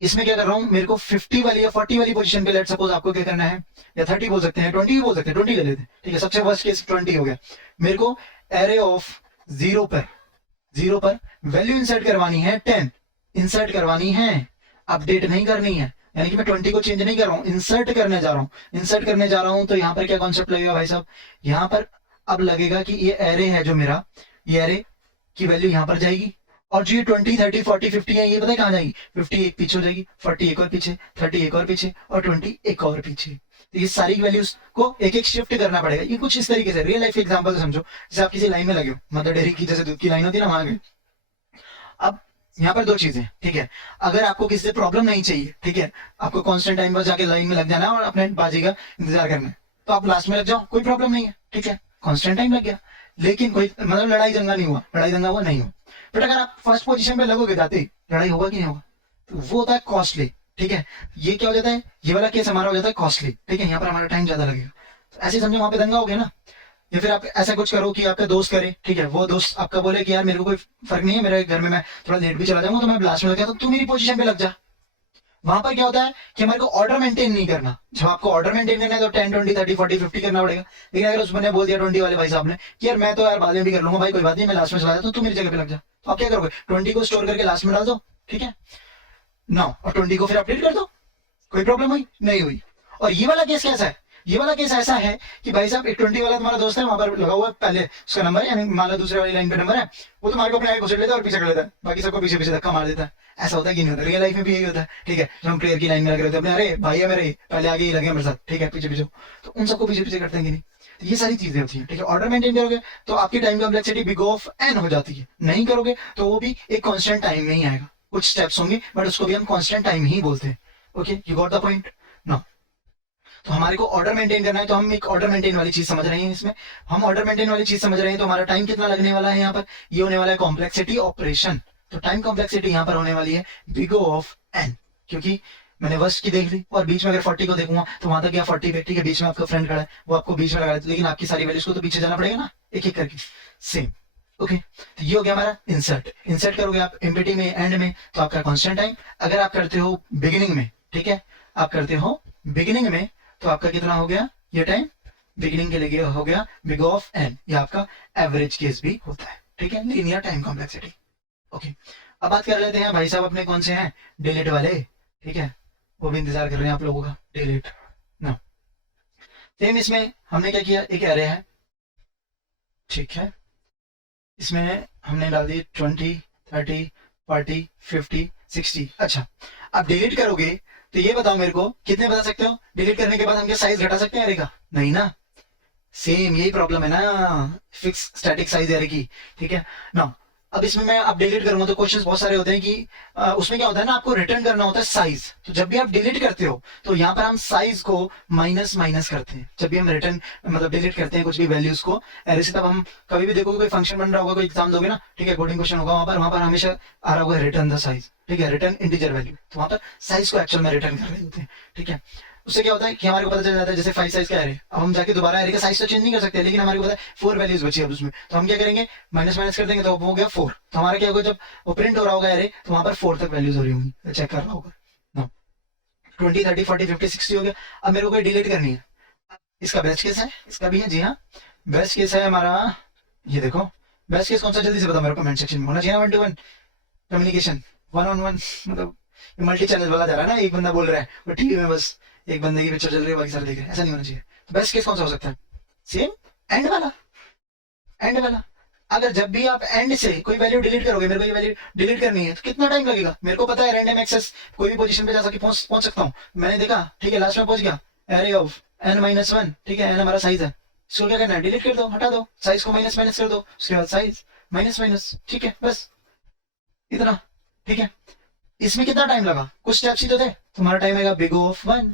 इसमें क्या कर रहा हूं, मेरे को 50 वाली या 40 वाली पोजीशन पे लेट सपोज आपको क्या करना है, या 30 बोल सकते हैं, 20 भी बोल सकते हैं, 20 ले लेते हैं, ठीक है, सबसे वर्स्ट केस 20 हो गया। मेरे को एरे ऑफ जीरो पर वैल्यू इंसर्ट करवानी है 10, इंसर्ट करवानी है, अपडेट नहीं करनी है, यानी कि मैं 20 को चेंज नहीं कर रहा हूं, इंसर्ट करने जा रहा हूं, इंसर्ट करने जा रहा हूं। तो यहाँ पर क्या कॉन्सेप्ट लगेगा भाई साहब, यहाँ पर अब लगेगा कि ये एरे है जो मेरा, ये एरे की वैल्यू यहाँ पर जाएगी, और जो ये 20, 30, 40, 50 है, ये पता है कहाँ जाएगी, 50 एक पीछे हो जाएगी, 40 एक और पीछे, 30 एक और पीछे, और 20 एक और पीछे। तो ये सारी वैल्यूज को एक एक शिफ्ट करना पड़ेगा। ये कुछ इस तरीके से रियल लाइफ एग्जांपल समझो, जैसे आप किसी लाइन में लगे हो, मदर डेयरी की जैसे दूध की लाइन होती है ना, वहां गए। अब यहाँ पर दो चीजें, ठीक है, अगर आपको किसी से प्रॉब्लम नहीं चाहिए, ठीक है, आपको कांस्टेंट टाइम पर जाके लाइन में लग जाना है और अपने बाजी का इंतजार करना है, तो आप लास्ट में लग जाओ, कोई प्रॉब्लम नहीं है, ठीक है, कांस्टेंट टाइम लग गया, लेकिन कोई मतलब लड़ाई दंगा नहीं हुआ, लड़ाई दंगा हुआ नहीं हुआ। बट अगर आप फर्स्ट पोजीशन पे लगोगे जाते, लड़ाई होगा कि नहीं होगा, तो वो होता है कॉस्टली, ठीक है। ये क्या हो जाता है, ये वाला केस हमारा हो जाता है कॉस्टली, ठीक है, यहाँ पर हमारा टाइम ज्यादा लगेगा। तो ऐसे समझो वहां पे दंगा हो गया ना, या फिर आप ऐसा कुछ करो कि आपका दोस्त करे, ठीक है, वो दोस्त आपका बोले कि यार मेरे को कोई फर्क नहीं है, मेरे घर में मैं थोड़ा लेट भी चला जाऊंगा, तो मैं ब्लास्ट में लग गया, तो तू मेरी पोजीशन पे लग जा। वहां पर क्या होता है कि हमारे को ऑर्डर मेंटेन नहीं करना, जब आपको ऑर्डर मेंटेन करना है तो 10, 20, 30, 40, 50 करना पड़ेगा। लेकिन अगर उसने बोल दिया 20 वाले भाई साहब ने कि यार मैं तो यार बाद में भी कर लूंगा भाई, कोई बात नहीं, मैं लास्ट में चला जाता हूँ, तू मेरी जगह पे लग जा, तो आप क्या करोगे, 20 को स्टोर करके लास्ट में डाल दो, ठीक है ना, और 20 को फिर अपडेट कर दो, कोई प्रॉब्लम हुई नहीं हुई। और ये वाला केस कैसा है, ये वाला केस ऐसा है कि भाई साहब एक 20 वाला तुम्हारा दोस्त है, वहां पर लगा हुआ है, पहले उसका नंबर है, यानी मान लो दूसरे वाली लाइन पे नंबर है, वो तुम्हारे को अपने आगे घुसेड़ लेता है और पीछे कर लेता है, बाकी सबको पीछे पीछे धक्का मार देता है। ऐसा होता है कि नहीं होता, रियल लाइफ में भी यही होता है, ठीक है, जब हम प्लेयर की लाइन में लग रहे होते हैं, अरे भाई है मेरे, पहले आगे ही लगे मेरे साथ, ठीक है, पीछे पीछे, तो उन सबको पीछे पीछे करते हैं कि नहीं। तो ये सारी चीजें होती है, ठीक है, ऑर्डर मेंटेन करोगे तो आपकी time complexity big of n हो जाती है, नहीं करोगे तो वो भी एक कॉन्स्टेंट टाइम में ही आएगा, कुछ स्टेप्स होंगे बट उसको भी हम कॉन्स्टेंट टाइम ही बोलते हैं। Okay, you got the point ना। तो हमारे को ऑर्डर मेंटेन करना है, तो हम एक ऑर्डर मेंटेन वाली चीज समझ रहे हैं, इसमें हम ऑर्डर मेंटेन वाली चीज समझ रहे हैं, तो हमारा टाइम कितना लगने वाला है यहाँ पर, ये होने वाला है कॉम्प्लेक्सिटी ऑपरेशन। तो टाइम कॉम्प्लेक्सिटी यहाँ पर होने वाली है बिग ऑफ एन, क्योंकि मैंने वर्स्ट की देख ली, और बीच में अगर 40 को देखूंगा तो वहां तक गया 40 पे, ठीक है, बीच में आपका फ्रेंड खड़ा है, वो आपको बीच में लगा, लेकिन आपकी सारी वैल्यूज को तो पीछे जाना पड़ेगा ना, एक एक करके, सेम। ओके, तो ये हो गया हमारा इंसर्ट। इंसर्ट करोगे आप एम्प्टी में, एंड में, तो आपका कांस्टेंट टाइम। अगर आप करते हो बिगिनिंग में, ठीक है, आप करते हो बिगिनिंग में, तो आपका कितना हो गया, ये टाइम बिगिनिंग के लिए हो गया बिग ऑफ एन, ये आपका एवरेज केस भी होता है, ठीक है, लीनियर टाइम कॉम्प्लेक्सिटी। ओके, अब बात कर लेते हैं भाई साहब अपने कौन से हैं, डिलीट वाले, ठीक है, वो भी इंतजार कर रहे हैं आप लोगों का, डिलीट ना। सेम इसमें हमने क्या किया, एक एरे है, ठीक है, इसमें हमने डाल दी 20, 30, 40, 50, 60। अच्छा, अब डिलीट करोगे तो ये बताओ मेरे को, कितने बता सकते हो, डिलीट करने के बाद हम क्या साइज घटा सकते हैं एरे का, नहीं ना, सेम यही प्रॉब्लम है ना, फिक्स स्टैटिक साइज एरे की, ठीक है ना। अब इसमें मैं अब डिलीट करूंगा तो क्वेश्चंस बहुत सारे होते हैं कि उसमें क्या होता है ना, आपको रिटर्न करना होता है साइज। तो जब भी आप डिलीट करते हो तो यहाँ पर हम साइज को माइनस माइनस करते हैं, जब भी हम रिटर्न मतलब डिलीट करते हैं कुछ भी वैल्यूज को एरे से, तब हम कभी भी देखोगे कोई फंक्शन बन रहा होगा, कोई एग्जाम दोगे ना, ठीक है, कोडिंग क्वेश्चन होगा, वहां पर हमेशा आ रहा होगा रिटर्न द साइज, ठीक है, रिटर्न इंटीजर वैल्यू, तो वहां पर साइज को एक्चुअल में रिटर्न कर रहे होते हैं, ठीक है। उससे क्या होता है कि हमारे को पता चल जाता है, जैसे 5 साइज का एरे, अब हम जाके दोबारा एरे का साइज तो चेंज नहीं कर सकते, लेकिन हमारे को पता है 4 वैल्यूज बची है उसमें, तो हम क्या करेंगे, माइनस माइनस कर देंगे, तो हो गया 4। तो हमारा क्या होगा, जब वो प्रिंट हो रहा होगा एरे, तो वहां पर 4 तक वैल्यूज हो रही होंगी, चेक कर रहा होगा। 20, 30, 40, 50, 60 हो गया। अब मेरे को डिलीट करनी है, इसका बेस्ट केस है, इसका भी है, जी हाँ, बेस्ट केस है हमारा, ये देखो बेस्ट केस कौन सा, जल्दी से बताओ मेरे कमेंट सेक्शन में, होना चाहिए 1-to-1 कम्युनिकेशन, 1-on-1, मतलब मल्टी चैनल वाला जा रहा है ना, एक बंदा बोल रहा है और टीवी में बस एक बंदे की पिक्चर चल रही है, बाकी सारे देख रहे हैं, ऐसा नहीं होना चाहिए। तो बेस्ट केस कौन सा हो सकता है, सेम एंड वाला, एंड वाला। अगर जब भी आप एंड से कोई वैल्यू डिलीट करोगे, मेरे को ये वैल्यू डिलीट करनी है, तो कितना टाइम लगेगा, मेरे को पता है रैंडम एक्सेस, कोई भी पोजीशन पे जा सके पहुंच सकता हूँ, मैंने देखा, ठीक है, लास्ट में पहुंच गया, एरे ऑफ n-1, ठीक है, n हमारा साइज है, इसको क्या करना है, डिलीट कर दो, हटा दो, साइज को माइनस माइनस कर दो, उसके बाद साइज माइनस माइनस, ठीक है, बस इतना, ठीक है। इसमें कितना टाइम लगा, कुछ स्टेप्स ही तो थे, तुम्हारा टाइम आएगा बिग O ऑफ 1।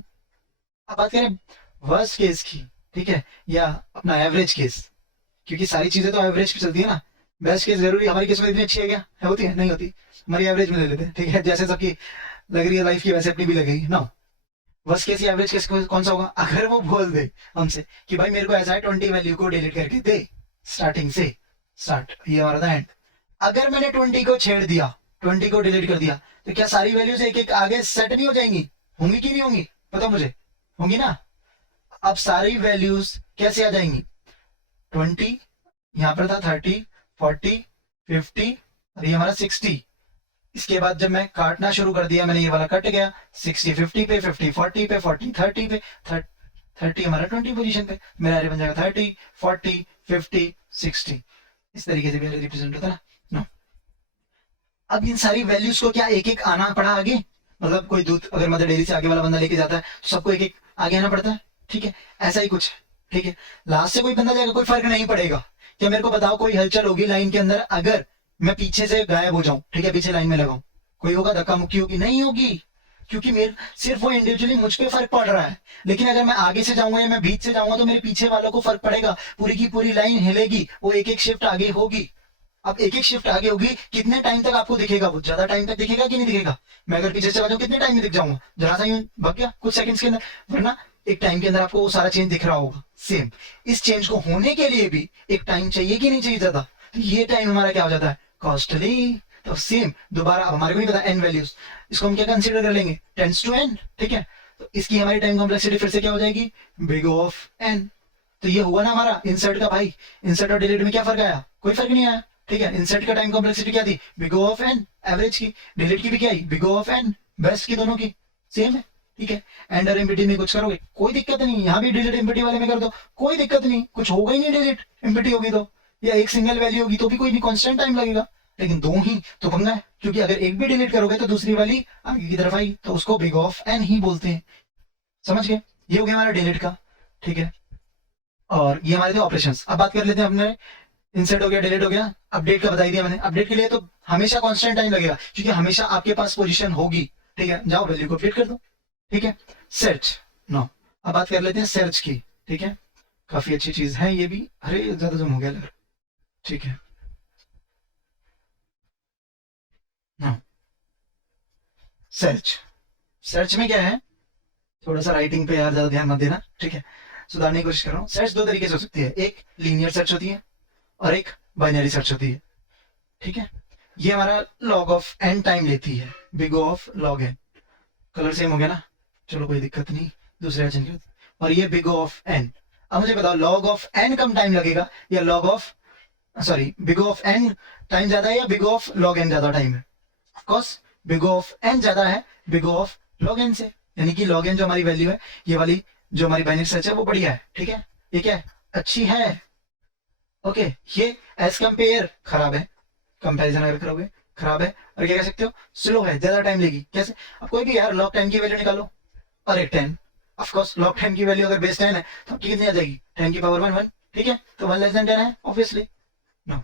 अब बात करें वर्स्ट केस की, ठीक है, या अपना एवरेज केस, क्योंकि सारी चीजें तो एवरेज पे चलती है ना। बेस्ट केस जरूरी हमारी किस्मत इतनी अच्छी है क्या, है होती है, नहीं होती, हमारी एवरेज में ले लेते हैं, ठीक है, जैसे सबकी लग रही है लाइफ की वैसे अपनी भी लगेगी ना। वर्स्ट केस या एवरेज केस कौन सा होगा, अगर वो बोल दे हमसे कि भाई मेरे को ऐसा है 20 वैल्यू को डिलीट करके दे स्टार्टिंग से, स्टार्ट, ये हमारा था एंड। अगर मैंने 20 को छेड़ दिया, 20 को डिलीट कर दिया, तो क्या सारी वैल्यूज एक एक आगे सेट नहीं हो जाएंगी, होंगी कि नहीं होंगी, पता मुझे, होंगी ना। अब सारी वैल्यूज कैसे आ जाएंगी, 20, यहां पर था 30, 40, 50 और ये हमारा 60। इसके बाद जब मैं काटना शुरू कर दिया, मैंने ये वाला कट गया, 60 50 पे, 50 40 पे, 40 30 पे, 30 हमारा 20 पोजीशन पे, मेरा एरे बन जाएगा 30 40 50 60। इस तरीके से भी एरे रिप्रेजेंट होता है ना। अब इन सारी वैल्यूज को क्या एक एक आना पड़ा आगे, मतलब कोई दूध अगर मदर डेयरी से आगे वाला बंदा लेके जाता है तो सबको एक एक आगे आना पड़ता है, ठीक है, ऐसा ही कुछ, ठीक है। लास्ट से कोई बंदा जाएगा, कोई फर्क नहीं पड़ेगा। क्या मेरे को बताओ, कोई हलचल होगी लाइन के अंदर अगर मैं पीछे से गायब हो जाऊं, ठीक है, पीछे लाइन में लगाऊं, कोई होगा, धक्का मुक्की होगी, नहीं होगी, क्योंकि मेरे सिर्फ वो इंडिविजुअली मुझ पे फर्क पड़ रहा है। लेकिन अगर मैं आगे से जाऊंगा या मैं बीच से जाऊंगा तो मेरे पीछे वालों को फर्क पड़ेगा, पूरी की पूरी लाइन हिलेगी, वो एक एक शिफ्ट आगे होगी। अब एक एक शिफ्ट आगे होगी, कितने टाइम तक आपको दिखेगा, वो ज्यादा टाइम तक दिखेगा कि नहीं दिखेगा। मैं अगर पीछे चला जाऊं कितने टाइम में दिख जाऊंगा, जरा सा यूं भाग गया कुछ सेकंड्स के अंदर, वरना एक टाइम के अंदर आपको वो सारा चेंज दिख रहा होगा। सेम इस चेंज को होने के लिए भी एक टाइम चाहिए कि नहीं चाहिए ज्यादा, तो ये टाइम हमारा क्या हो जाता है, कॉस्टली। तो सेम दोबारा, अब हमारे को नहीं पता एन वैल्यूज, इसको हम क्या कंसीडर कर लेंगे, टेंस टू एन, ठीक है। तो इसकी हमारी टाइम कॉम्प्लेक्सिटी फिर से क्या हो जाएगी, बिग O ऑफ एन। तो ये हुआ ना हमारा इंसर्ट का भाई, इंसर्ट और डिलीट में क्या फर्क आया, कोई फर्क नहीं आया, ठीक है। इंसर्ट का टाइम कॉम्प्लेक्सिटी क्या थी, big O of N average की, डिलीट की भी क्या आई, big O of N best की, दोनों की सेम है, ठीक है। एंड और एमपीटी में कुछ करोगे कोई दिक्कत नहीं, यहाँ भी डिलीट एमपीटी वाले में कर दो कोई दिक्कत नहीं, कुछ होगा ही नहीं, डिलीट एमपीटी होगी तो, या एक सिंगल वैल्यू होगी तो भी कोई नहीं, कांस्टेंट टाइम लगेगा। लेकिन दो ही तो पंगा है, क्योंकि अगर एक भी डिलीट करोगे तो दूसरी वाली आगे की तरफ आई, तो उसको बिग ऑफ एन ही बोलते हैं, समझ गए। ये हो गया हमारा डिलीट का, ठीक है। और ये हमारे थे ऑपरेशंस। अब बात कर लेते हैं, हमने इंसर्ट हो गया, डिलीट हो गया, अपडेट का बता दिया मैंने। अपडेट के लिए तो हमेशा कांस्टेंट टाइम लगेगा, क्योंकि हमेशा आपके पास पोजीशन होगी, ठीक है। जाओ वैल्यू को अपडेट कर दो, ठीक है। सर्च नो, अब बात कर लेते हैं सर्च की, ठीक है, काफी अच्छी चीज है ये भी। अरे ज्यादा जूम हो गया लग, ठीक है। सर्च, सर्च में क्या है, थोड़ा सा राइटिंग पे यार ज्यादा ध्यान मत देना, ठीक है, सुधारने की कोशिश कर रहा हूँ। सर्च दो तरीके से हो सकती है, एक लीनियर सर्च होती है और एक बाइनरी सर्च होती है, ठीक है। ये हमारा लॉग ऑफ एन टाइम लेती है, big O of log n. Colour same हो गया ना, चलो कोई दिक्कत नहीं, दूसरे अचन के, और ये बिग O ऑफ एन। अब मुझे बताओ लॉग ऑफ एन कम टाइम लगेगा या log of, sorry, big O of n time ज्यादा है या big O of log n ज्यादा टाइम है। Of course big O of n ज्यादा है big O of log n से, यानी कि लॉग एन जो हमारी वैल्यू है, ये वाली जो हमारी बाइनरी सर्च है वो बढ़िया है, ठीक है। ये क्या है, अच्छी है, ओके। ये एज कंपेयर खराब है, कंपैरिजन अगर करोगे खराब है। और क्या कह सकते हो, स्लो है, ज्यादा टाइम लेगी। कैसे, अब कोई भी यार लॉग 10 की वैल्यू निकालो, अरे 10, ऑफकोर्स लॉग 10 की वैल्यू अगर बेस 10 है तो आपकी कितनी आ जाएगी, 10 की पावर 1 1, ठीक है। तो 1 लेस देन 10 है ऑब्वियसली, नो।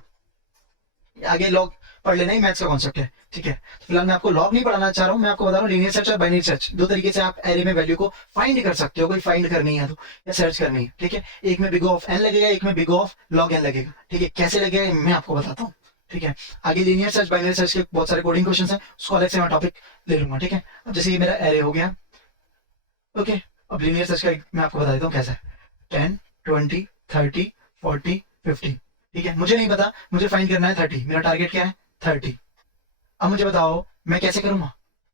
आगे लॉग पढ़ लेना ही मैथ्स का कॉन्सेप्ट है, ठीक है। तो फिलहाल मैं आपको लॉग नहीं पढ़ाना चाह रहा हूँ, मैं आपको बता रहा हूँ लीनियर सर्च और बाइनरी सर्च, दो तरीके से आप एरे में वैल्यू को फाइंड कर सकते हो, कोई फाइंड करनी है तो, या सर्च करनी है, ठीक है। एक में बिग O ऑफ एन लगेगा, एक में big O of log n लगेगा, ठीक है। कैसे लगेगा मैं आपको बताता हूँ, ठीक है। आगे लीनियर सर्च बाइनरी सर्च के बहुत सारे कोडिंग क्वेश्चन है, उसको अलग से मैं टॉपिक ले लूंगा, ठीक है। अब जैसे ये मेरा एरे हो गया, ओके। अब लीनियर सर्च का मैं आपको बता देता हूँ कैसा है, 10 20 30 40 50, ठीक है। मुझे नहीं पता, मुझे फाइंड करना है 30, मेरा टारगेट क्या है 30। अब मुझे बताओ मैं कैसे करूंगा,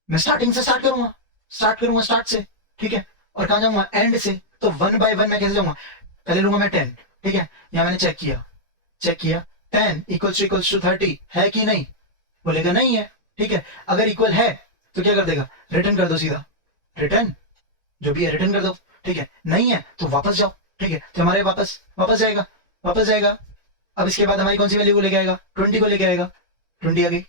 मैं स्टार्टिंग से स्टार्ट करूंगा स्टार्ट से, ठीक है। और कहां जाऊंगा, एंड से। तो 1 बाय 1 मैं कैसे जाऊंगा, पहले लूंगा मैं 10, ठीक है। यहां मैंने चेक किया 10 इक्वल्स टू 30 है कि नहीं, बोलेगा नहीं है, ठीक है। अगर इक्वल है तो क्या कर देगा, रिटर्न कर दो सीधा, रिटर्न जो भी है रिटर्न कर दो, ठीक है। नहीं है तो वापस जाओ, ठीक है। तो हमारे वापस जाएगा। अब इसके बाद हमारी कौन सी वैल्यू को लेके आएगा, 20 को लेके आएगा, 20 आ गई,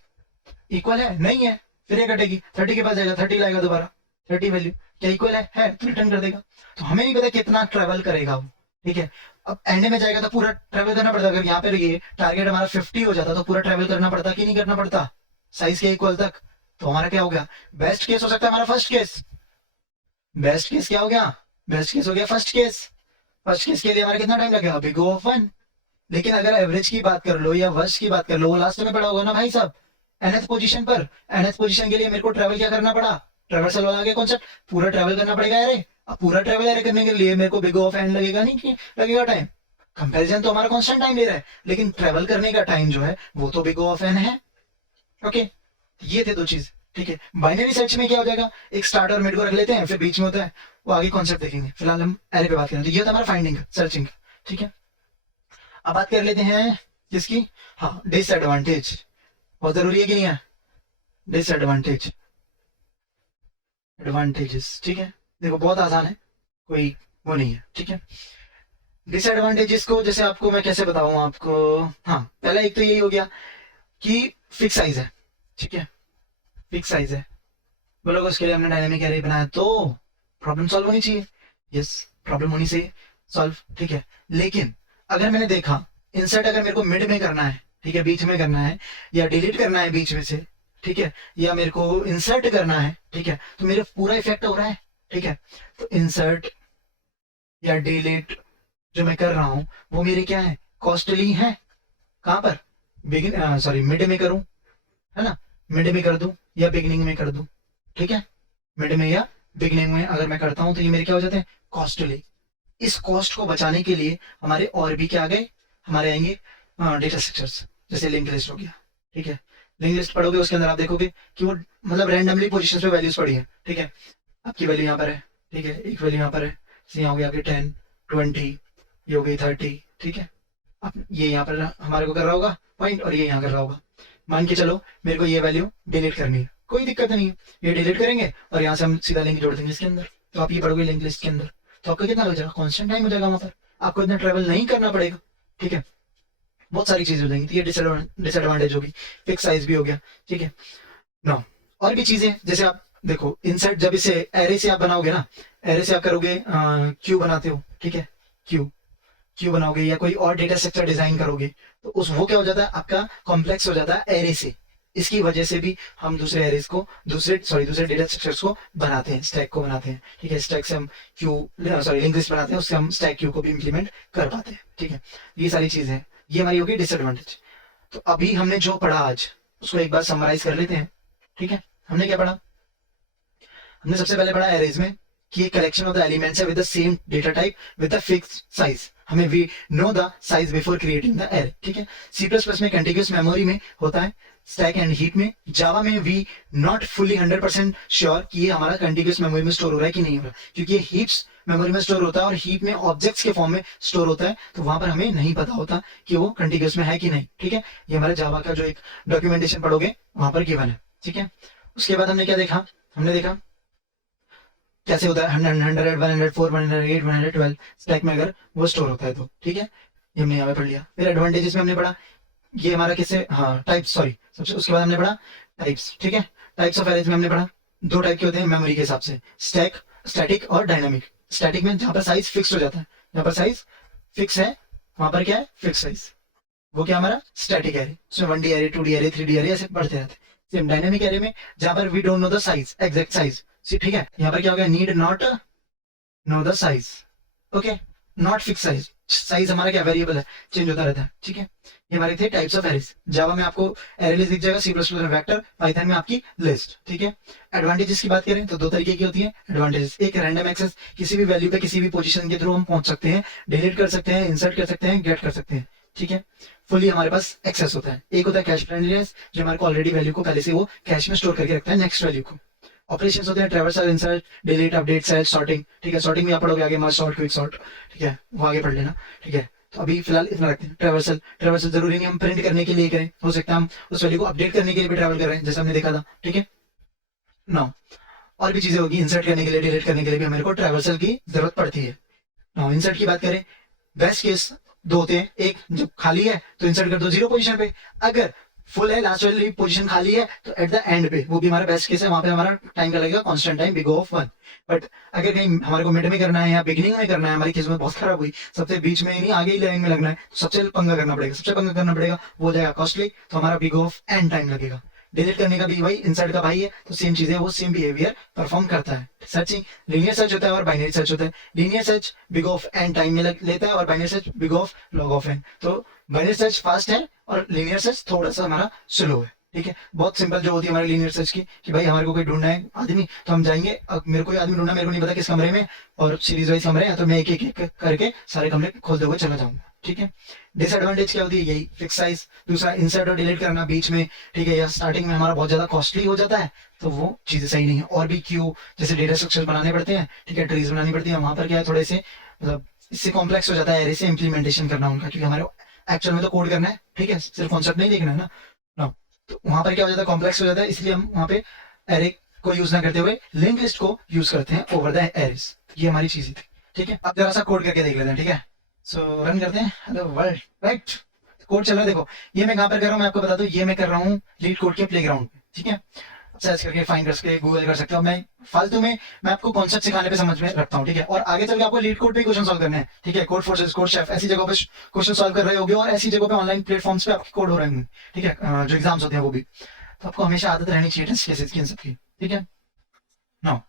इक्वल है नहीं है, फिर ये कटेगी, 30 के पास जाएगा, 30 लाएगा दोबारा, 30 वैल्यू क्या इक्वल है तो रिटर्न कर देगा। तो हमें नहीं पता कितना ट्रेवल करेगा वो, ठीक है। अब एंड में जाएगा तो पूरा ट्रेवल करना पड़ता। अगर यहाँ पे ये टारगेट हमारा 50 हो जाता तो पूरा ट्रेवल करना पड़ता कि नहीं करना पड़ता साइज के इक्वल तक। तो हमारा क्या हो गया, बेस्ट केस हो सकता है हमारा फर्स्ट केस। बेस्ट केस क्या हो गया, बेस्ट केस हो गया फर्स्ट केस। फर्स्ट केस के लिए हमारा कितना टाइम लगेगा, बिग O ऑफ 1। लेकिन अगर एवरेज की बात कर लो या वर्स्ट की बात कर लो, वो लास्ट में पड़ा होगा ना भाई साहब nth पोजीशन पर। nth पोजीशन के लिए मेरे को ट्रेवल क्या करना पड़ा, ट्रेवर्सल वाला आगे कॉन्सेप्ट पूरा ट्रेवल करना पड़ेगा। अरे अब पूरा ट्रेवल अरे करने के लिए मेरे को बिग O ऑफ n लगेगा नहीं कि लगेगा टाइम। कंपैरिजन तो हमारा कांस्टेंट टाइम ले रहा है, लेकिन ट्रेवल करने का टाइम जो है वो तो बिग O ऑफ n है। ओके, ये थे दो चीज। ठीक है, बाइनरी सर्च में क्या हो जाएगा, एक स्टार्ट और मिड को रख लेते हैं, फिर बीच में होता है वो आगे कॉन्सेप्ट देखेंगे। फिलहाल हम एरे पे बात करें। तो ये होता है हमारा फाइंडिंग सर्चिंग। ठीक है, अब बात कर लेते हैं किसकी, हाँ डिसएडवांटेज। बहुत जरूरी है कि नहीं है, डिसएडवांटेज एडवांटेजेस। ठीक है, देखो बहुत आसान है, कोई वो नहीं है। ठीक है, डिसएडवांटेजेस को जैसे आपको मैं कैसे बताऊं आपको, हाँ पहला एक तो यही हो गया कि फिक्स साइज है। ठीक है, फिक्स साइज है, बोलोगे उसके लिए हमने डायनेमिक एरे बनाया तो प्रॉब्लम सॉल्व होनी चाहिए। यस, प्रॉब्लम होनी चाहिए सॉल्व। ठीक है, लेकिन अगर मैंने देखा इंसर्ट अगर मेरे को मिड में करना है, ठीक है बीच में करना है, या डिलीट करना है बीच में से, ठीक है, या मेरे को इंसर्ट करना है, ठीक है, तो मेरे पूरा इफेक्ट हो रहा है। ठीक है, तो इंसर्ट या डिलीट जो मैं कर रहा हूं वो मेरे क्या है, कॉस्टली है। कहां पर, बिगिन सॉरी मिड में करूं, है ना, मिड में कर दूं या बिगिनिंग में कर दूं। ठीक है, मिड में या बिगिनिंग में अगर मैं करता हूं तो ये मेरे क्या हो जाते हैं, कॉस्टली। इस कॉस्ट को बचाने के लिए हमारे और भी क्या आ गए, हमारे आएंगे डेटा स्ट्रक्चर्स, जैसे लिंक लिस्ट हो गया। ठीक है, लिंक लिस्ट पढ़ोगे उसके अंदर आप देखोगे कि वो मतलब रैंडमली पोजीशन पे वैल्यूज पड़ी है। ठीक है, आपकी वैल्यू यहाँ पर है, ठीक है, एक वैल्यू यहाँ पर है, यहाँ हो गया आपकी 10 20, ये हो गई 30। ठीक है, अब ये यहाँ पर हमारे को कर रहा होगा पॉइंट और ये यहाँ कर रहा होगा। मान के चलो मेरे को ये वैल्यू डिलीट करनी है, कोई दिक्कत नहीं है, ये डिलीट करेंगे और यहाँ से हम सीधा लिंक जोड़ देंगे इसके अंदर। तो आप ये पढ़ोगे लिंक लिस्ट के अंदर, तो आपका कितना लग जाएगा, कॉन्स्टेंट टाइम हो जाएगा वहां पर, आपको इतना ट्रेवल नहीं करना पड़ेगा। ठीक है, बहुत सारी चीजें हो जाएंगी। तो ये डिसएडवांटेज होगी, फिक्स साइज भी हो गया। ठीक है ना, और भी चीजें जैसे आप देखो इंसर्ट जब इसे एरे से आप बनाओगे ना, एरे से आप करोगे क्यू बनाते हो, ठीक है, क्यू क्यू बनाओगे या कोई और डेटा स्ट्रक्चर डिजाइन करोगे तो उस वो क्या हो जाता है आपका कॉम्प्लेक्स हो जाता है एरे से। इसकी वजह से भी हम दूसरे एरेस को दूसरे डेटा स्ट्रक्चर्स को बनाते हैं, स्टैक को बनाते हैं। ठीक है, स्टैक से हम क्यू सॉरी लिंक लिस्ट बनाते हैं, उससे हम स्टैक क्यू को भी इंप्लीमेंट कर पाते हैं। ठीक है, ये सारी चीजें ये हमारी होगी डिसएडवांटेज। तो अभी हमने जो पढ़ा आज उसको एक बार समराइज कर लेते हैं। ठीक है, हमने क्या पढ़ा, हमने सबसे पहले पढ़ा एरेज में कि कलेक्शन ऑफ द एलिमेंट्स है with the same data type with the fixed size. हमें we know the size before creating the array. ठीक है, सी प्लस प्लस में कंटिन्यूअस मेमोरी में होता है, स्टैक एंड हीप में। जावा में वी नॉट फुली 100% श्योर कि ये हमारा कंटिन्यूअस मेमोरी में स्टोर हो रहा है कि नहीं हो रहा, क्योंकि ये हीप्स मेमोरी में स्टोर होता है और हीप में ऑब्जेक्ट्स के फॉर्म में स्टोर होता है, तो वहां पर हमें नहीं पता होता कि वो कंटिन्यूअस में है कि नहीं। ठीक है, ये हमारे जावा का जो एक डॉक्यूमेंटेशन पढ़ोगे वहां पर गिवन है। ठीक है, उसके बाद हमने क्या देखा, हमने देखा कैसे होता है 100 100 104 108 112 स्टैक में अगर वो स्टोर होता है तो। ठीक है, ये हमने यहाँ पे पढ़ लिया। फिर एडवांटेजेस में हमने पढ़ा ये हमारा किससे, हाँ टाइप्स, सॉरी सबसे उसके बाद हमने पढ़ा टाइप्स। ठीक है, टाइप्स ऑफ एरेज में हमने पढ़ा दो टाइप के होते हैं मेमोरी के हिसाब से, स्टैटिक और डायनामिक। स्टैटिक में जहां पर साइज फिक्स हो जाता है, जहां पर साइज फिक्स है वहां पर क्या है, फिक्स साइज, वो क्या हमारा स्टैटिक एरे, उसमें 1D array 2D array 3D array ऐसे बढ़ते रहते हैं। सेम डायनामिक एरे में जहां पर we don't know the size, exact size. ठीक है, यहाँ पर क्या हो गया, need not know the size. Okay, not fix size, size हमारा क्या वेरिएबल है, चेंज होता रहता है। ठीक है, ये हमारे थे टाइप्स ऑफ एरेज। जावा में आपको एरे लिस्ट दिख जाएगा, सी प्लस प्लस में वेक्टर, पाइथन में आपकी लिस्ट। ठीक है, एडवांटेजेस की बात करें तो दो तरीके की होती है एडवांटेजेस। एक रैंडम एक्सेस, किसी भी वैल्यू पे किसी भी पोजीशन के थ्रू हम पहुंच सकते हैं, डिलीट कर सकते हैं, इंसर्ट कर सकते हैं, गेट कर सकते हैं। ठीक है, फुली हमारे पास एक्सेस होता है। एक होता है कैश फ्रेंडलीनेस, जो हमारे को ऑलरेडी वैल्यू को पहले से वो कैश में स्टोर करके रखता है नेक्स्ट वैल्यू को। ऑपरेशंस होते हैं traversal, insert, delete, update, set, sorting. ठीक है, सॉर्टिंग में आप पढ़ोगे आगे मर्ज सॉर्ट, क्विक सॉर्ट। ठीक है, वो आगे पढ़ लेना। ठीक है, तो अभी फिलहाल इतना रखते हैं। ट्रैवर्सल, ट्रैवर्सल जरूरी नहीं हम प्रिंट करने के लिए करें, हो सकता है हम उस वैल्यू को अपडेट करने के लिए भी ट्रैवल कर रहे हैं, जैसे हमने देखा था। ठीक है ना, और भी चीजें होगी, इंसर्ट करने के लिए, डिलीट करने के लिए भी हमारे को ट्रैवर्सल की जरूरत पड़ती है। ना इंसर्ट की बात करें, बेस्ट केस दो होते हैं, एक जब खाली है तो इंसर्ट कर दो 0 पोजीशन पे, अगर फुल है, लास्ट वाली पोजीशन खाली है, तो एट द एंड पे वो भी हमारा बेस्ट केस है, वहां पे हमारा टाइम का लगेगा constant time big of 1। But अगर कहीं हमारे को मिड में करना है या बिगिनिंग में करना है, हमारी किस्मत बहुत खराब हुई, सबसे बीच में नहीं आगे ही लाइन में लगना है, तो सबसे पंगा करना पड़ेगा, सबसे पंगा करना पड़ेगा, वो हो जाएगा कॉस्टली, तो हमारा बिग ऑफ एंड टाइम लगेगा। डिलीट करने का भी वही इनसाइड का भाई है, तो सेम चीजें वो सेम बिहेवियर परफॉर्म करता है। सर्चिंग लीनियर सर्च होता है और बाइनरी सर्च होता है। Linear search big of n time में लेता है और binary search big of log of n. तो बाइनरी सर्च फास्ट है और लीनियर सर्च थोड़ा सा हमारा स्लो है। ठीक है, बहुत सिंपल जो होती है हमारी लीनियर सर्च की कि भाई हमारे को कोई ढूंढना है आदमी, तो हम जाएंगे, अब मेरे को आदमी ढूंढना, मेरे को नहीं पता किस कमरे में, और सीरीज वाइज कमरे हैं, तो मैं एक एक करके सारे कमरे खोलते हुए चला जाऊंगा। ठीक है, डिसएडवांटेज क्या होती है, यही फिक्स साइज, दूसरा इंसर्ट और डिलीट करना बीच में, ठीक है, या स्टार्टिंग में हमारा बहुत ज्यादा कॉस्टली हो जाता है, तो वो चीजें सही नहीं है। और भी क्यों, जैसे डेटा स्ट्रक्चर बनाने पड़ते हैं, ठीक है, ट्रीज बनानी पड़ती है, वहां पर क्या है थोड़े से मतलब इससे कॉम्प्लेक्स हो जाता है एरे से इम्प्लीमेंटेशन करना उनका, क्योंकि हमारे एक्चुअल में तो कोड करना है, ठीक है, सिर्फ कॉन्सेप्ट नहीं देखना है ना। तो वहां पर क्या हो जाता है, कॉम्प्लेक्स हो जाता है, इसलिए हम वहां पे एरे को यूज ना करते हुए लिंक लिस्ट को यूज करते हैं ओवर द एरेस। ये हमारी चीजें थी। ठीक है, अब जरा सा कोड करके देख लेते हैं। ठीक है, सो रन करते हैं। हेलो वर्ल्ड, राइट, कोड चल रहा है। देखो ये मैं कहां पर कर रहा हूँ, मैं आपको बता दूं, ये मैं कर रहा हूँ लीड कोड के प्लेग्राउंड पे। ठीक है, सर्च करके फाइंड करके गूगल कर सकते हो। मैं फालतू में मैं आपको कॉन्सेप्ट सिखाने पे समझ में रखता हूँ। ठीक है, और आगे चल के आपको लीड कोड पे क्वेश्चन सॉल्व करने हैं। ठीक है, कोड फोर्सेस, कोड शेफ, ऐसी जगहों पे क्वेश्चन सॉल्व कर रहे होगे और ऐसी जगहों पे ऑनलाइन प्लेटफॉर्म्स पे आपके कोड हो रहे होंगे। ठीक है, जो एग्जाम्स होते हैं वो भी, तो आपको हमेशा आदत रहनी चाहिए टेस्ट केसेस की, इन सबकी। ठीक है, नो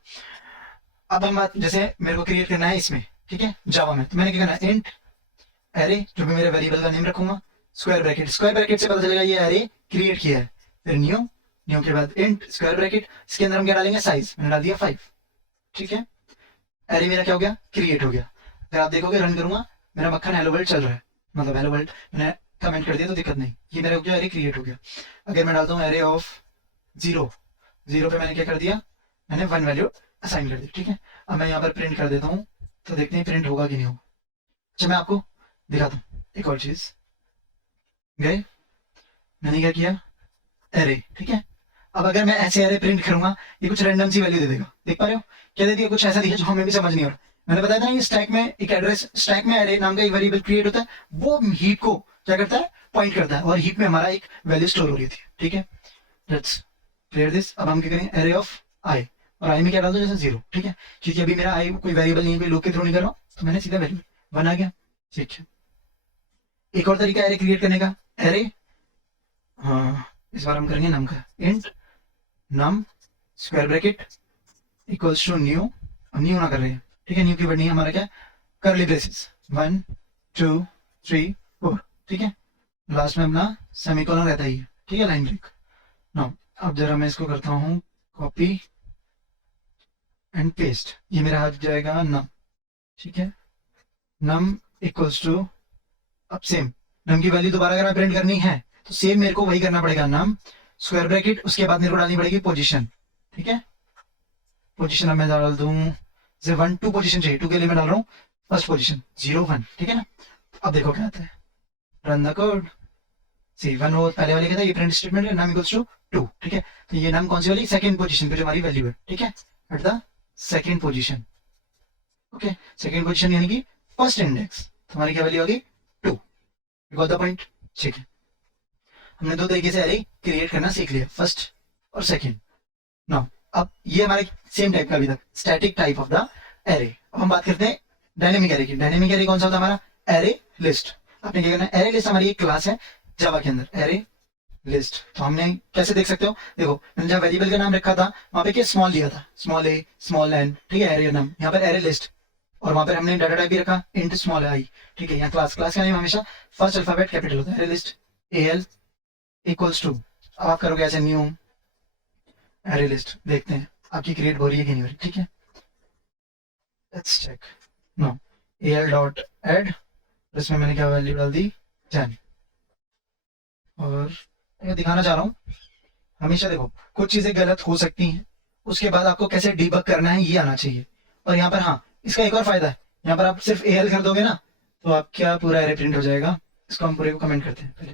अब हम बात, जैसे मेरे को क्रिएट करना है इसमें, ठीक है, जावा में, तो मैंने क्या करना है, इंट एरे, जो भी मेरे वेरिएबल का नेम रखूंगा, स्क्वायर ब्रैकेट, स्क्वायर ब्रैकेट से पता चलेगा ये एरे क्रिएट किया है। फिर न्यू, न्यू के बाद इंट स्क्वायर ब्रैकेट, इसके अंदर हम क्या डालेंगे, साइज, मैंने डाल दिया 5। ठीक है, एरे मेरा क्या हो गया, क्रिएट हो गया। फिर आप देखोगे रन करूंगा, मेरा मक्खन हेलो वर्ल्ड चल रहा है, मतलब हेलो वर्ल्ड मैंने कमेंट कर दिया तो दिक्कत नहीं, ये मेरा हो गया एरे क्रिएट हो गया। अगर मैं डालता हूँ एरे ऑफ 0, 0 पे मैंने क्या कर दिया, मैंने 1 वैल्यू असाइन कर दी। ठीक है, अब मैं यहाँ पर प्रिंट कर देता हूँ, तो देखते हैं प्रिंट होगा कि नहीं होगा। अच्छा मैं आपको दिखाता हूँ एक और चीज। गए, मैंने क्या किया, एरे। ठीक है, अब अगर मैं ऐसे एरे प्रिंट करूंगा, ये कुछ रैंडम सी वैल्यू दे देगा, देख पा रहे हो, क्या दे दिया, कुछ ऐसा दिया जो हमें भी समझ नहीं आ रहा। मैंने बताया था ना, ये स्टैक में एक एड्रेस, स्टैक में एरे नाम का एक वेरिएबल क्रिएट होता है, वो हीप को क्या करता है, पॉइंट करता है, और हीप में हमारा एक वैल्यू स्टोर हो रही थी। ठीक है, लेट्स क्लियर दिस। अब हम क्या करेंगे, एरे ऑफ आई, और आई में क्या डाल दो, जैसे 0। ठीक है, क्योंकि अभी मेरा आई कोई वेरिएबल नहीं है, कोई लूप के थ्रू नहीं कर रहा हूं, तो मैंने सीधा वैल्यू 1 आ गया। ठीक है, एक और तरीका एरे क्रिएट करने का, एरे, हाँ इस बार हम करेंगे नम का, int num square bracket equals to new, हम न्यू ना कर रहे हैं। ठीक है, न्यू की वर्ड नहीं, हमारा क्या, करली ब्रेसेस, 1 2 3 4। ठीक है, लास्ट में अपना सेमीकोलन रहता ही है। ठीक है, लाइन ब्रेक। नाउ अब जरा मैं इसको करता हूँ कॉपी एंड पेस्ट, ये मेरा आ जाएगा नम। ठीक है, नम इक्वल्स टू, अब सेम नम की वैल्यू दोबारा अगर प्रिंट करनी है तो सेम मेरे को वही करना पड़ेगा, नम स्क्वायर ब्रैकेट, उसके बाद मेरे को डालनी पड़ेगी पोजीशन। ठीक है, पोजीशन अब मैं डाल दूं, जैसे 1 2 पोजीशन चाहिए, 2 के लिए मैं डाल रहा हूँ फर्स्ट पोजीशन 0 1। ठीक है ना, अब देखो क्या आता है, रन द कोड। सी 1 वो पहले वाले का था, ये प्रिंट स्टेटमेंट है, नम इक्वल्स टू 2। ठीक है, तो ये नम कौन सी वाली, सेकंड पोजीशन पे जो हमारी वैल्यू है। ठीक है, at the second position. Okay, second position यानी कि फर्स्ट इंडेक्स, तो हमारी क्या वैल्यू होगी, 2। Got the point. ठीक है, हमने दो तरीके से एरे क्रिएट करना सीख लिया, फर्स्ट और सेकंड। नाउ अब ये हमारे सेम टाइप का अभी तक static type of the array. अब हम बात करते हैं डायनेमिक एरे की। डायनेमिक एरे कौन सा होता है हमारा, एरे लिस्ट। आपने क्या करना है, एरे लिस्ट हमारी एक क्लास है जावा के अंदर, एरे लिस्ट। तो हमने कैसे देख सकते हो, देखो मैंने जहाँ वेरिएबल का नाम रखा था वहां पे क्या स्मॉल लिया था, स्मॉल ए स्मॉल एन। ठीक है, एरे नाम, यहाँ पर एरे लिस्ट, और वहां पर हमने डाटा टाइप भी रखा इंट स्मॉल आई। ठीक है, यहाँ क्लास, क्लास का नेम हमेशा फर्स्ट अल्फाबेट कैपिटल होता है, array list L equals to. अब आप करोगे ऐसे न्यू एरे लिस्ट, देखते हैं आपकी क्रिएट हो रही है कि नहीं हो रही। ठीक है, let's check. No L dot add, इसमें मैंने क्या वैल्यू डाल दी, 10। और मैं दिखाना चाह रहा हूँ, हमेशा देखो कुछ चीजें गलत हो सकती हैं, उसके बाद आपको कैसे डीबग करना है ये आना चाहिए। और यहाँ पर हाँ, इसका एक और फायदा है, यहाँ पर आप सिर्फ एल कर दोगे ना तो आपका पूरा एरे प्रिंट हो जाएगा। इसको हम पूरे को कमेंट करते हैं पहले।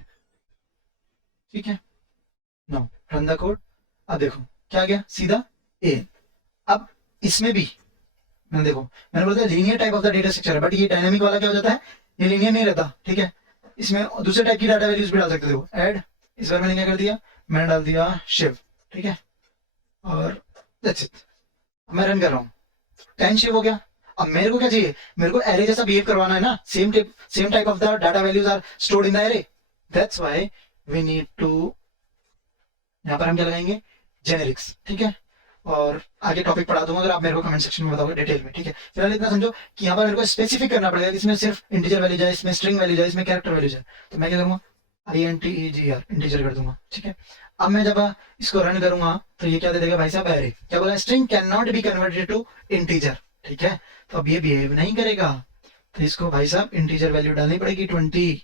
ठीक है, नो रन द कोड। अब देखो क्या आ गया, सीधा ए। अब इसमें भी मैंने देखो, मैंने बोला था linear type of the data structure है, बट ये डायनामिक वाला क्या हो जाता है, ये लीनियर नहीं रहता। ठीक है, इसमें दूसरे टाइप की डाटा वैल्यूज भी डाल सकते हो, ऐड इस बार मैंने क्या कर दिया, मैंने डाल दिया शिव, ठीक है, और दैट्स इट। मैं रन कर रहा हूँ, 10 शिव हो गया। अब मेरे को क्या चाहिए, मेरे को एरे जैसा बिहेव करवाना है ना, same type of the data values are stored in the array, that's why we need to, यहाँ पर हम क्या लगाएंगे, जेनेरिक्स, ठीक है। और आगे टॉपिक पढ़ा दूंगा अगर आप मेरे को कमेंट सेक्शन में बताओगे डिटेल में, ठीक है। फिलहाल इतना समझो कि यहाँ पर मेरे को स्पेसिफिक करना पड़ेगा, इसमें सिर्फ इंटीजर वैल्यू जाए, इसमें स्ट्रिंग वैल्यू जाए, इसमें कैरेक्टर वैल्यू जाए। तो मैं क्या करूंगा, INTEGR इंटीजर कर दूंगा, ठीक है। अब मैं जब इसको रन करूंगा तो ये क्या दे देगा भाई साहब, एरे। क्या बोला, string can not be converted to integer, ठीक है। तो अब ये बिहेव नहीं करेगा, तो इसको भाई साहब इंटीजर वैल्यू डालनी पड़ेगी 20।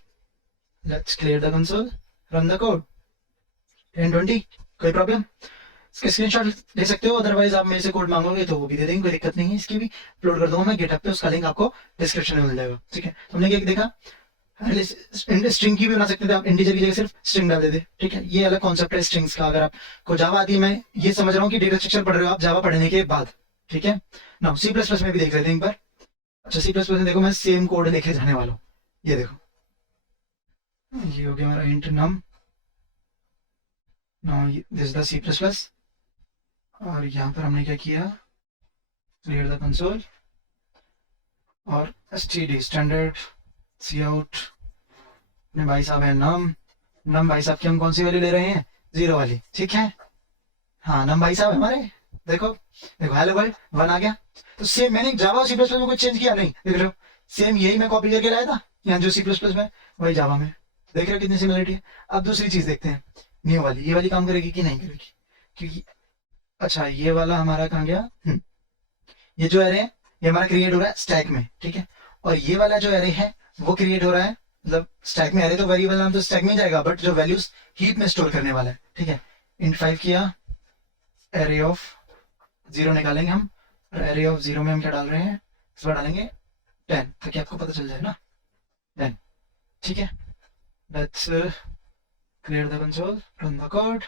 Let's clear the console, run the code, 1020। कोई प्रॉब्लम, इसका स्क्रीनशॉट ले सकते हो, अदरवाइज आप मेरे से कोड मांगोगे तो वो भी दे देंगे, कोई दिक्कत नहीं है। इसकी भी अपलोड कर दूंगा मैं गिटहब पे, उसका लिंक आपको डिस्क्रिप्शन में मिल जाएगा, ठीक है। तो हमने क्या देखा, स्ट्रिंग की भी बना सकते थे आप, इंटीजर की जगह सिर्फ स्ट्रिंग डाल देते, ठीक है। ये अलग कॉन्सेप्ट है स्ट्रिंग्स का। अगर आपको जावा आती है, मैं ये समझ रहा हूँ कि डेटा स्ट्रक्चर पढ़ रहे हो आप जावा पढ़ने के बाद, ठीक है ना। C++ में भी देख लेते हैं एक बार। अच्छा, C++ में देखो मैं सेम कोड लेके जाने वाला हूँ, ये देखो, ये हो गया हमारा int num, now this is the C++। और यहाँ पर हमने क्या किया, क्लियर द कंसोल और std स्टैंडर्ड सी आउट, अपने भाई साहब है नम भाई साहब की हम कौन सी वैल्यू ले रहे हैं, 0 वाली, ठीक है। हाँ, नम भाई साहब हमारे, देखो हेलो वर्ल्ड 1 आ गया। तो सेम मैंने जावा और C++ में कुछ चेंज किया नहीं, देख रहे हो, सेम यही मैं कॉपी करके लाया था, यहाँ जो C++ में वही जावा में, देख रहे हो कितनी सिमिलरिटी है। अब दूसरी चीज देखते हैं, न्यू वाली, ये वाली काम करेगी कि नहीं करेगी, क्योंकि अच्छा ये वाला हमारा कहाँ गया, ये जो एरे है ये हमारा क्रिएट हो रहा है स्टैक में, ठीक है। और ये वाला जो एरे है वो क्रिएट हो रहा है, मतलब स्टैक में, एरे तो वेरिएबल नाम तो स्टैक में जाएगा, बट जो वैल्यूज हीप में स्टोर करने वाला है, ठीक है। int 5 किया, एरे ऑफ 0 निकालेंगे हम, और एरे ऑफ 0 में हम क्या डाल रहे हैं, इस बार डालेंगे 10, ताकि आपको पता चल जाए ना, 10, ठीक है। Let's clear the console, run the code,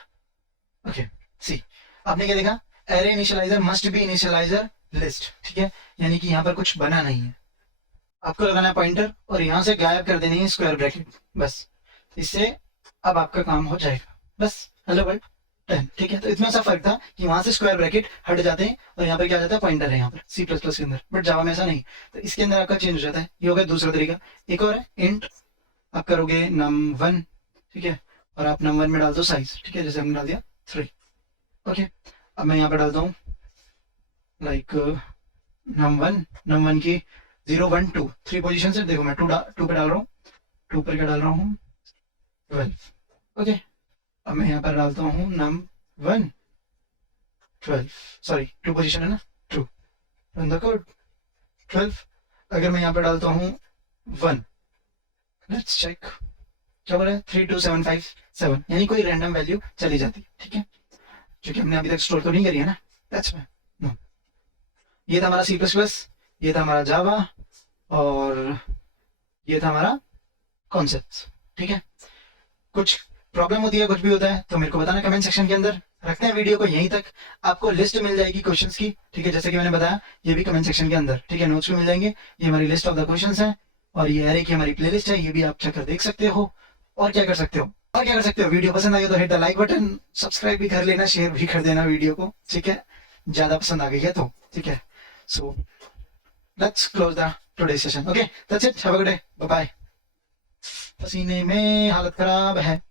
okay. See, आपने क्या देखा, array initialiser must be initialiser list, ठीक है, यानी कि यहाँ पर कुछ बना नहीं है, आपको लगाना है पॉइंटर और यहाँ से गायब कर देनी है स्क्वायर ब्रैकेट, बस। इससे अब आपका काम हो जाएगा, बस हेलो वर्ल्ड 10, ठीक है। तो इतना सा फर्क था कि वहां से स्क्वायर ब्रैकेट हट जाते हैं और यहाँ पर क्या जाता है, पॉइंटर है यहाँ पर C++ के अंदर, बट जावा में ऐसा नहीं। तो इसके अंदर आपका चेंज हो जाता है, ये हो गया दूसरा तरीका। एक और है, इंट आप करोगे num1, ठीक है, और आप num1 में डाल दो साइज, ठीक है, जैसे हमने डाल दिया 3, ओके। अब मैं यहाँ पे डालता हूँ लाइक num1 की 0 1 2 3 पोजीशन से, देखो मैं 2 पे डाल रहा हूँ, 2 पर क्या डाल रहा हूँ, 12, ओके। अब मैं यहाँ पर डालता हूँ num1 12, सॉरी 2 पोजीशन है ना, 2, रन द कोड, 12। अगर मैं यहाँ पे डालता हूँ 1, लेट्स चेक, क्या बोला है, 32757, यानी कोई रैंडम वैल्यू चली जाती, ठीक है, क्योंकि हमने अभी तक स्टोर तो नहीं करी है ना, दैट्स व्हाई। नो, ये था हमारा C++, ये था हमारा जावा, और ये था हमारा कॉन्सेप्ट, ठीक है। कुछ प्रॉब्लम होती है, कुछ भी होता है तो मेरे को बताना कमेंट सेक्शन के अंदर। रखते हैं वीडियो को यहीं तक, आपको लिस्ट मिल जाएगी क्वेश्चंस की, ठीक है, जैसे कि मैंने बताया, ये भी कमेंट सेक्शन के अंदर, ठीक है, नोट्स भी मिल जाएंगे, ये हमारी लिस्ट ऑफ द क्वेश्चंस है, और ये एरे की हमारी प्लेलिस्ट है, ये भी आप चेक कर देख सकते हो। और क्या कर सकते हो, वीडियो पसंद आई हो तो hit the like button, subscribe भी कर लेना, शेयर भी कर देना वीडियो को, ठीक है, ज्यादा पसंद आ गई है तो, ठीक है। So let's close the today session, okay, that's it, have a good day, bye bye. पसीने में हालत खराब है।